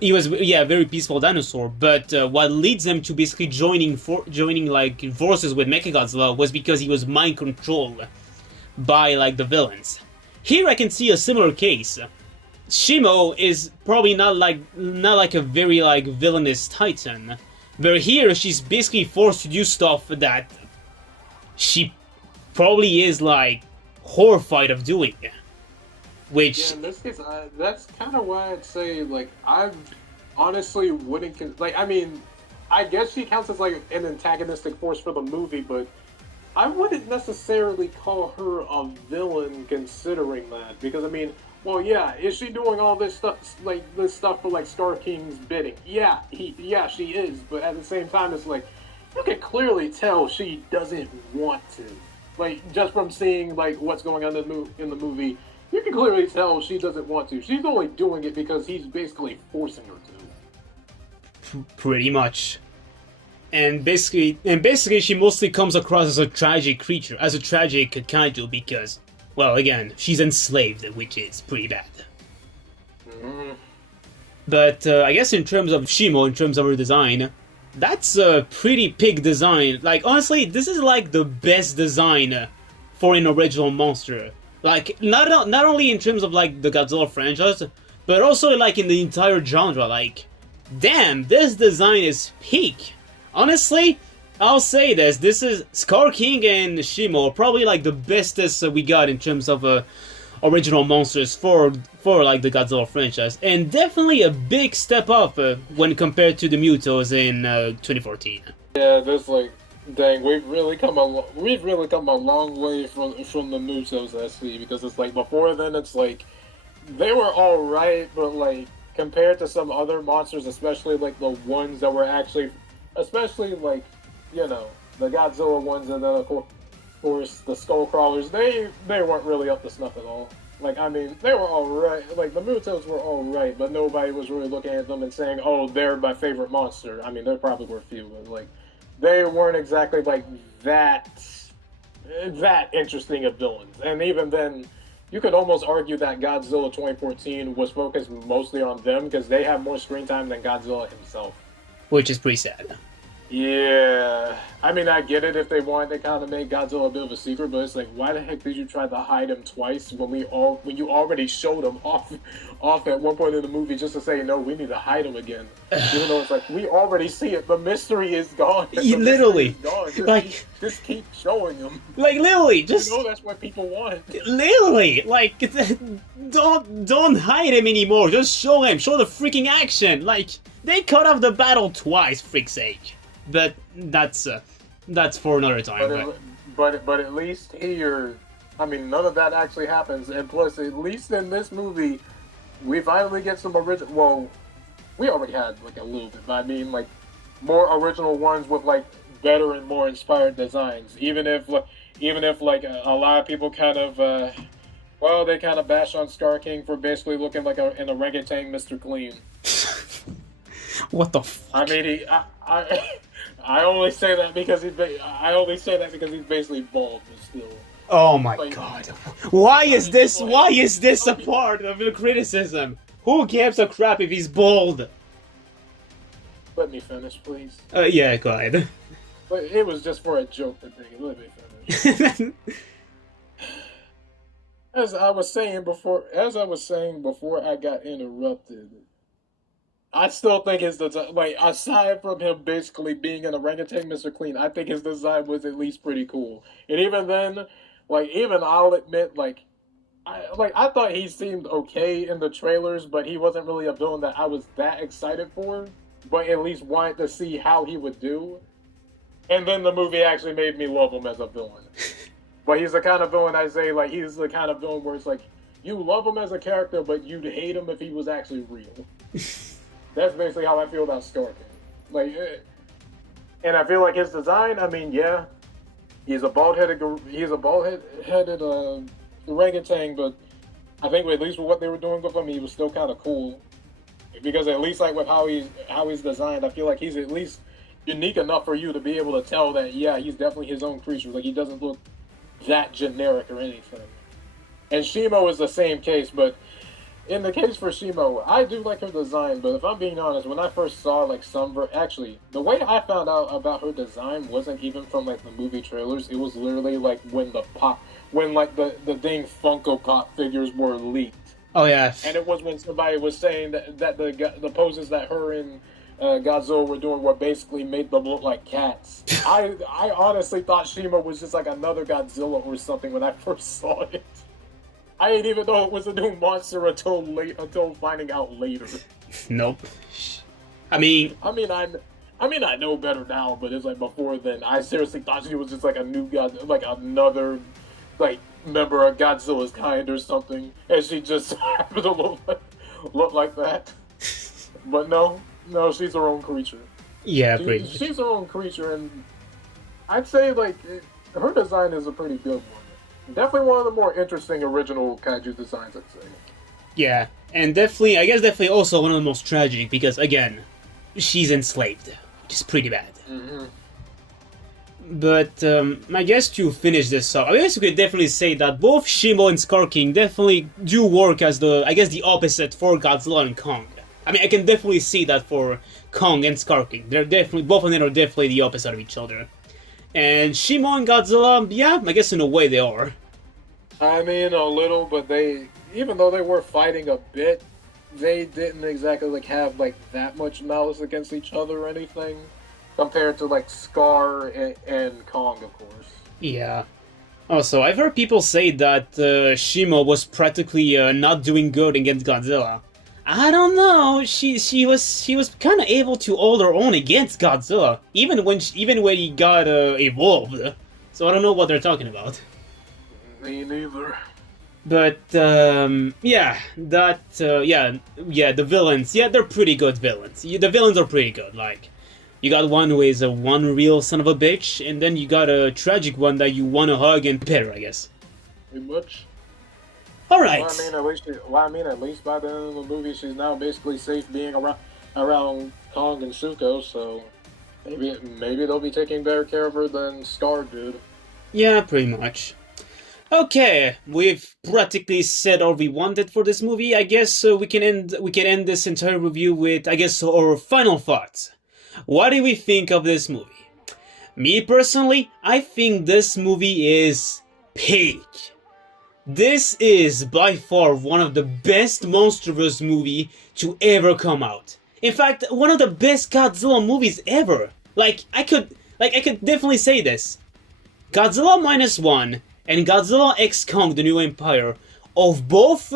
He was, a very peaceful dinosaur, but what leads him to basically joining like forces with Mechagodzilla was because he was mind controlled by like the villains. Here I can see a similar case. Shimo is probably not like a very like villainous titan, but here she's basically forced to do stuff that she probably is like horrified of doing. Which yeah, in this case, that's kind of why I'd say like I honestly wouldn't I guess she counts as like an antagonistic force for the movie, but I wouldn't necessarily call her a villain considering that because well, yeah, is she doing all this stuff for like Scar King's bidding? Yeah, she is, but at the same time, it's like you can clearly tell she doesn't want to. Like just from seeing like what's going on in the movie, you can clearly tell she doesn't want to. She's only doing it because he's basically forcing her to. Pretty much. And basically, she mostly comes across as a tragic creature, as a tragic kaiju because. Well, again, she's enslaved, which is pretty bad. Mm-hmm. But I guess in terms of Shimo, in terms of her design, that's a pretty pig design. Like, honestly, this is like the best design for an original monster. Like, not only in terms of like the Godzilla franchise, but also like in the entire genre. Like, damn, this design is peak. Honestly, I'll say this is Scar King and Shimo, probably like the bestest we got in terms of original monsters for like the Godzilla franchise, and definitely a big step up when compared to the Mutos in 2014. Yeah, there's like, dang, we've really come a long way from the Mutos, actually, because it's like before then it's like they were all right, but like compared to some other monsters, especially like the ones that were actually, especially like, you know, the Godzilla ones, and then of course the Skull Crawlers, they weren't really up to snuff at all. Like, they were alright, like the Mutos were alright, but nobody was really looking at them and saying, oh, they're my favorite monster. There probably were a few, but like, they weren't exactly like that interesting of villains. And even then, you could almost argue that Godzilla 2014 was focused mostly on them, because they have more screen time than Godzilla himself. Which is pretty sad. Yeah, I mean, I get it if they wanted to kind of make Godzilla a bit of a secret, but it's like, why the heck did you try to hide him twice when you already showed him off at one point in the movie just to say no, we need to hide him again, even though it's like we already see it, the mystery is gone. The mystery Literally, is gone. like, just keep showing him. like literally, just You know that's what people want. literally, like, don't hide him anymore. Just show him, show the freaking action. Like, they cut off the battle twice, freak's sake. But that's for another time. But at least here, I mean, none of that actually happens. And plus, at least in this movie, we finally get some original. Well, we already had like a little bit, but I mean, like more original ones with like better and more inspired designs. Even if like a lot of people kind of well, they kind of bash on Scar King for basically looking like an orangutan Mr. Clean. What the fuck? I mean, I only say that because he's basically bald, but still. Oh my Like, god. Why is this a part of the criticism? Who gives a crap if he's bald? Let me finish, please. Yeah, go ahead. But it was just for a joke to think. Let me finish. As I was saying before I got interrupted, I still think his design, like, aside from him basically being an orangutan Mr. Clean, I think his design was at least pretty cool. And even then, like, even I'll admit, I thought he seemed okay in the trailers, but he wasn't really a villain that I was that excited for, but at least wanted to see how he would do. And then the movie actually made me love him as a villain. But he's the kind of villain I say, like, he's the kind of villain where it's like, you love him as a character, but you'd hate him if he was actually real. That's basically how I feel about Scar King. Like, and I feel like his design, I mean, yeah, he's a bald-headed orangutan, but I think at least with what they were doing with him, he was still kind of cool. Because at least like with how he's designed, I feel like he's at least unique enough for you to be able to tell that, yeah, he's definitely his own creature. Like, he doesn't look that generic or anything. And Shimo is the same case, but in the case for Shimo, I do like her design, but if I'm being honest, when I first saw like actually, the way I found out about her design wasn't even from like the movie trailers. It was literally like when the dang Funko Pop figures were leaked. Oh yeah. And it was when somebody was saying that the poses that her and Godzilla were doing were basically made them look like cats. I honestly thought Shimo was just like another Godzilla or something when I first saw it. I didn't even know it was a new monster until finding out later. Nope. I mean, I know better now, but it's like before then, I seriously thought she was just like a new god, like another, like member of Godzilla's kind or something, and she just happened to look like that. But no, she's her own creature. yeah, She's her own creature, and I'd say like her design is a pretty good one. Definitely one of the more interesting original kaiju designs, I'd say. Yeah, and definitely also one of the most tragic because again, she's enslaved, which is pretty bad. Mm-hmm. But I guess to finish this up, I guess we could definitely say that both Shimo and Scar King definitely do work as the opposite for Godzilla and Kong. I mean, I can definitely see that for Kong and Scar King. Both of them are definitely the opposite of each other. And Shimo and Godzilla, yeah, I guess in a way they are. I mean, a little, but even though they were fighting a bit, they didn't exactly like have like that much malice against each other or anything, compared to like Scar and Kong, of course. Yeah. Also, I've heard people say that Shimo was practically not doing good against Godzilla. I don't know. She was kind of able to hold her own against Godzilla, even when he got evolved. So I don't know what they're talking about. Me neither. But yeah, the villains, yeah, they're pretty good villains. The villains are pretty good. Like, you got one who is one real son of a bitch, and then you got a tragic one that you want to hug and pet her, I guess. Pretty much. All right. Well, at least by the end of the movie, she's now basically safe being around Kong and Suko. So maybe they'll be taking better care of her than Scar did. Yeah, pretty much. Okay, we've practically said all we wanted for this movie. I guess we can end this entire review with, I guess, our final thoughts. What do we think of this movie? Me personally, I think this movie is peak. This is by far one of the best MonsterVerse movie to ever come out. In fact, one of the best Godzilla movies ever. I could definitely say this. Godzilla Minus One and Godzilla X Kong: The New Empire, of both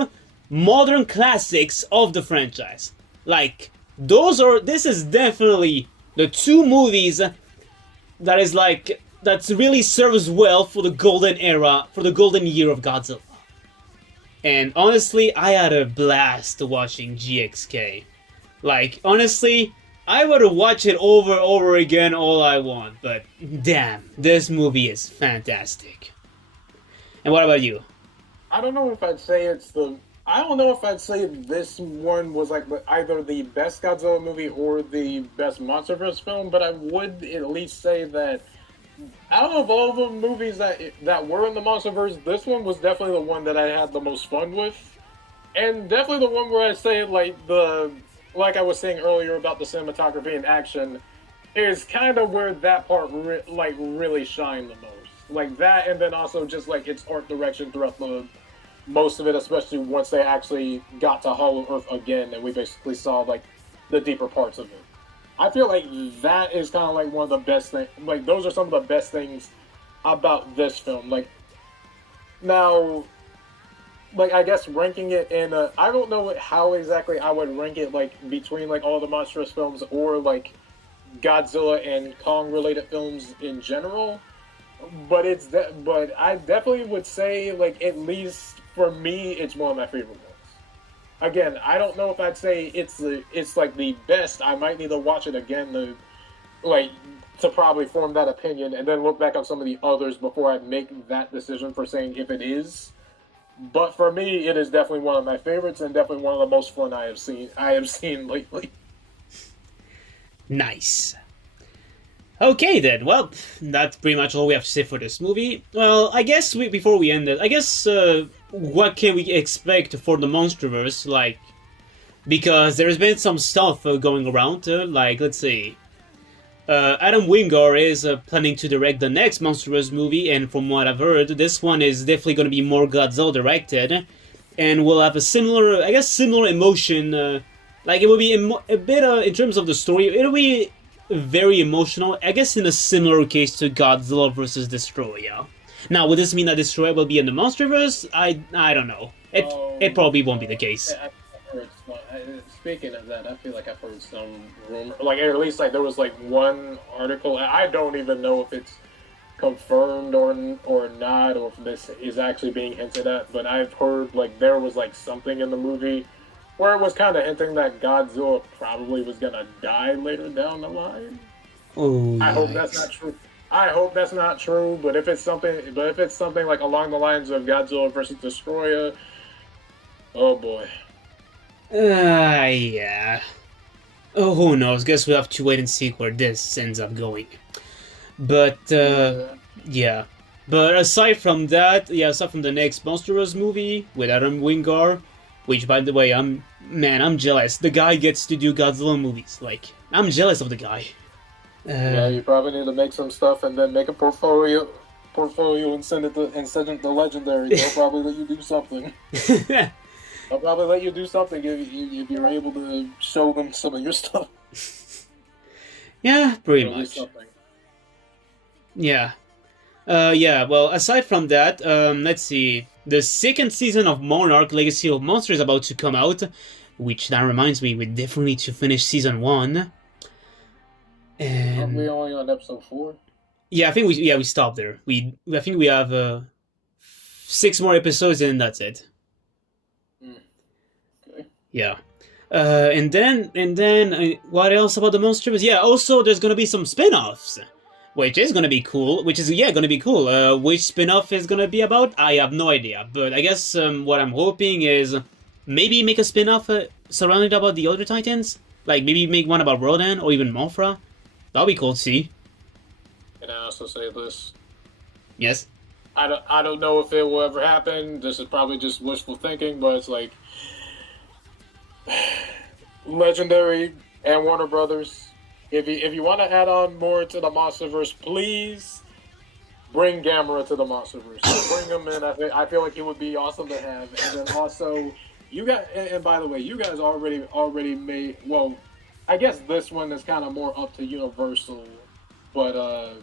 modern classics of the franchise. This is definitely the two movies that really serves well for the golden era, for the golden year of Godzilla. And honestly, I had a blast watching GXK. Honestly, I would watch it over again all I want, but damn, this movie is fantastic. And what about you? I don't know if I'd say it's the. I don't know if I'd say this one was like either the best Godzilla movie or the best MonsterVerse film, but I would at least say that out of all the movies that were in the MonsterVerse, this one was definitely the one that I had the most fun with, and definitely the one where I say like I was saying earlier about the cinematography and action is kind of where that part really shined the most, like that, and then also just like its art direction throughout the most of it, especially once they actually got to Hollow Earth again, and we basically saw like the deeper parts of it. I feel like that is kind of like one of the best things. Like those are some of the best things about this film. Like now, like I guess ranking it in I don't know how exactly I would rank it like between like all the monstrous films or like Godzilla and Kong related films in general. But but I definitely would say like at least for me it's one of my favorite ones. Again, I don't know if I'd say it's like the best. I might need to watch it again to probably form that opinion and then look back on some of the others before I make that decision for saying if it is. But for me, it is definitely one of my favorites and definitely one of the most fun I have seen lately. Nice. Okay then, well, that's pretty much all we have to say for this movie. Well, I guess before we end it, what can we expect for the MonsterVerse? Because there's been some stuff going around, let's see. Adam Wingard is planning to direct the next MonsterVerse movie, and from what I've heard, this one is definitely going to be more Godzilla directed, and will have a similar emotion. It will be a bit in terms of the story, it'll be very emotional, I guess in a similar case to Godzilla vs. Destroyer. Now, would this mean that Destroyer will be in the MonsterVerse? I don't know. It probably won't be the case. Speaking of that, I feel like I've heard some rumor, or at least there was one article. I don't even know if it's confirmed or not, or if this is actually being hinted at. But I've heard there was something in the movie where it was kind of hinting that Godzilla probably was gonna die later down the line. Oh, I hope that's not true. I hope that's not true. But if it's something, along the lines of Godzilla versus Destroyer, oh boy. Yeah. Oh, who knows? Guess we'll have to wait and see where this ends up going. But, yeah. But aside from that, aside from the next MonsterVerse movie with Adam Wingard, which, by the way, I'm jealous. The guy gets to do Godzilla movies. I'm jealous of the guy. Yeah, you probably need to make some stuff and then make a portfolio and send it to Legendary. They'll probably let you do something. They'll probably let you do something if you're able to show them some of your stuff. Yeah, pretty much. Yeah. Well, aside from that, let's see. The second season of Monarch Legacy of Monsters is about to come out, which that reminds me, we definitely need to finish season 1. And aren't we only on episode 4? Yeah, I think we stopped there. I think we have 6 more episodes and that's it. Okay. Yeah. And then what else about the MonsterVerse? Yeah, also there's gonna be some spin-offs. Which is gonna be cool. Which spin-off is gonna be about? I have no idea. But I guess what I'm hoping is maybe make a spin-off surrounded about the other Titans. Maybe make one about Rodan or even Mothra. That'll be cool to see. Can I also say this? Yes. I don't know if it will ever happen. This is probably just wishful thinking, but it's Legendary and Warner Brothers if you want to add on more to the MonsterVerse, please bring Gamera to the MonsterVerse. Bring him in. I feel like he would be awesome to have. And then also, you got. And by the way, you guys already made. Well, I guess this one is kind of more up to Universal, but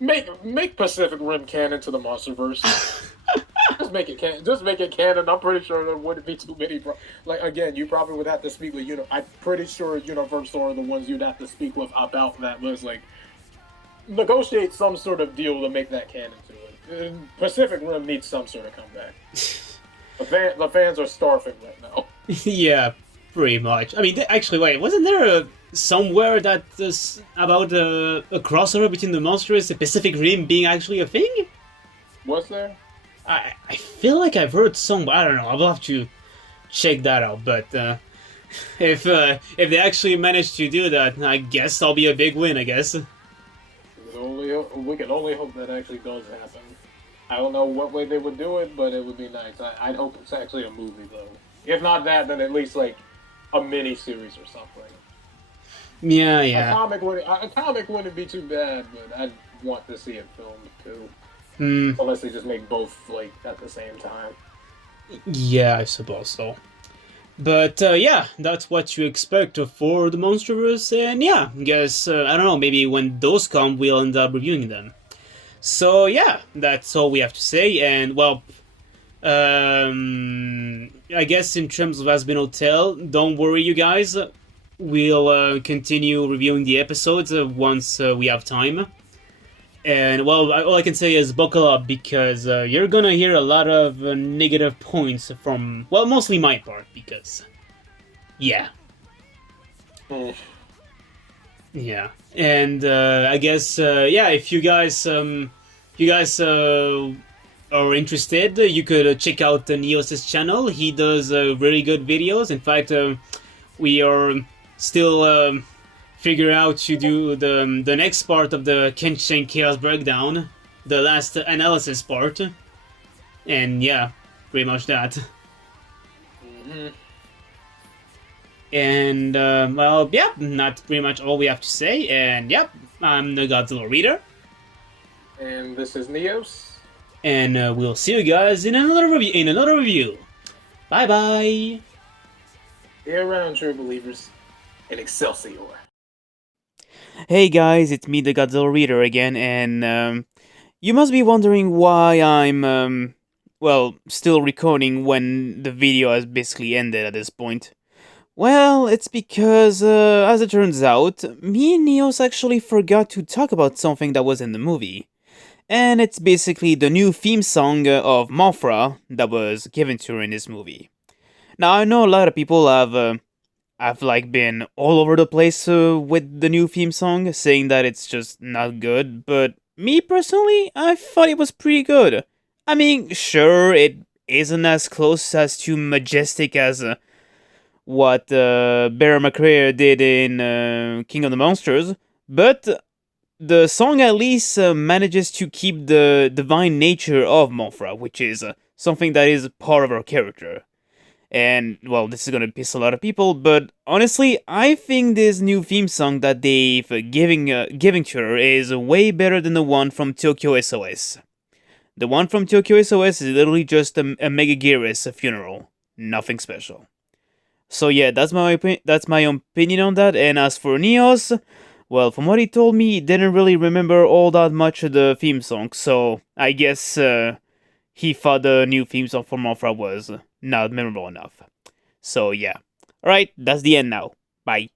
make Pacific Rim canon to the MonsterVerse. Just make it canon. I'm pretty sure there wouldn't be too many. Like again, you probably would have to speak with I'm pretty sure Universal are the ones you'd have to speak with about that. But it's like negotiate some sort of deal to make that canon to it. Pacific Rim needs some sort of comeback. The fans are starving right now. Yeah, pretty much. I mean, actually, wait, wasn't there somewhere that is about a crossover between the monsters, the Pacific Rim being actually a thing? Was there? I feel like I've heard some. I don't know. I'll have to check that out. But if they actually manage to do that, I guess that'll be a big win. I guess. We can only hope that actually does happen. I don't know what way they would do it, but it would be nice. I'd hope it's actually a movie, though. If not that, then at least like a mini series or something. Yeah. A comic wouldn't be too bad, but I'd want to see it filmed too. Unless they just make both like at the same time. Yeah, I suppose so. But yeah, that's what you expect for the Monsterverse, and yeah, I guess I don't know. Maybe when those come, we'll end up reviewing them. So yeah, that's all we have to say. And well, I guess in terms of Has Been Hotel, don't worry, you guys. We'll continue reviewing the episodes once we have time. And well, all I can say is buckle up, because you're gonna hear a lot of negative points from, well, mostly my part, because yeah. Yeah. And I guess yeah, if you guys are interested, you could check out Neos's channel. He does really good videos. In fact, we are still figure out to do the next part of the Kenshin Chaos Breakdown, the last analysis part, and yeah, pretty much that. And well, yeah, that's pretty much all we have to say. And yep, I'm the Godzilla Reader, and this is Neos, and we'll see you guys in another review. Bye bye. Be around, true believers, and Excelsior. Hey guys, it's me, the Godzilla Reader again, and you must be wondering why I'm, well, still recording when the video has basically ended at this point. Well, it's because, as it turns out, me and Neos actually forgot to talk about something that was in the movie. And it's basically the new theme song of Mothra that was given to her in this movie. Now, I know a lot of people I've like been all over the place with the new theme song, saying that it's just not good, but me personally, I thought it was pretty good. I mean, sure, it isn't as close as to majestic as what Bear McCreary did in King of the Monsters, but the song at least manages to keep the divine nature of Mothra, which is something that is part of her character. And, well, this is gonna piss a lot of people, but honestly, I think this new theme song that they've giving to her is way better than the one from Tokyo SOS. The one from Tokyo SOS is literally just a Megaguirus funeral. Nothing special. So yeah, that's my opinion on that, and as for Neos, well, from what he told me, he didn't really remember all that much of the theme song, so I guess he thought the new theme song for Mothra was not memorable enough. So yeah. Alright, that's the end now. Bye.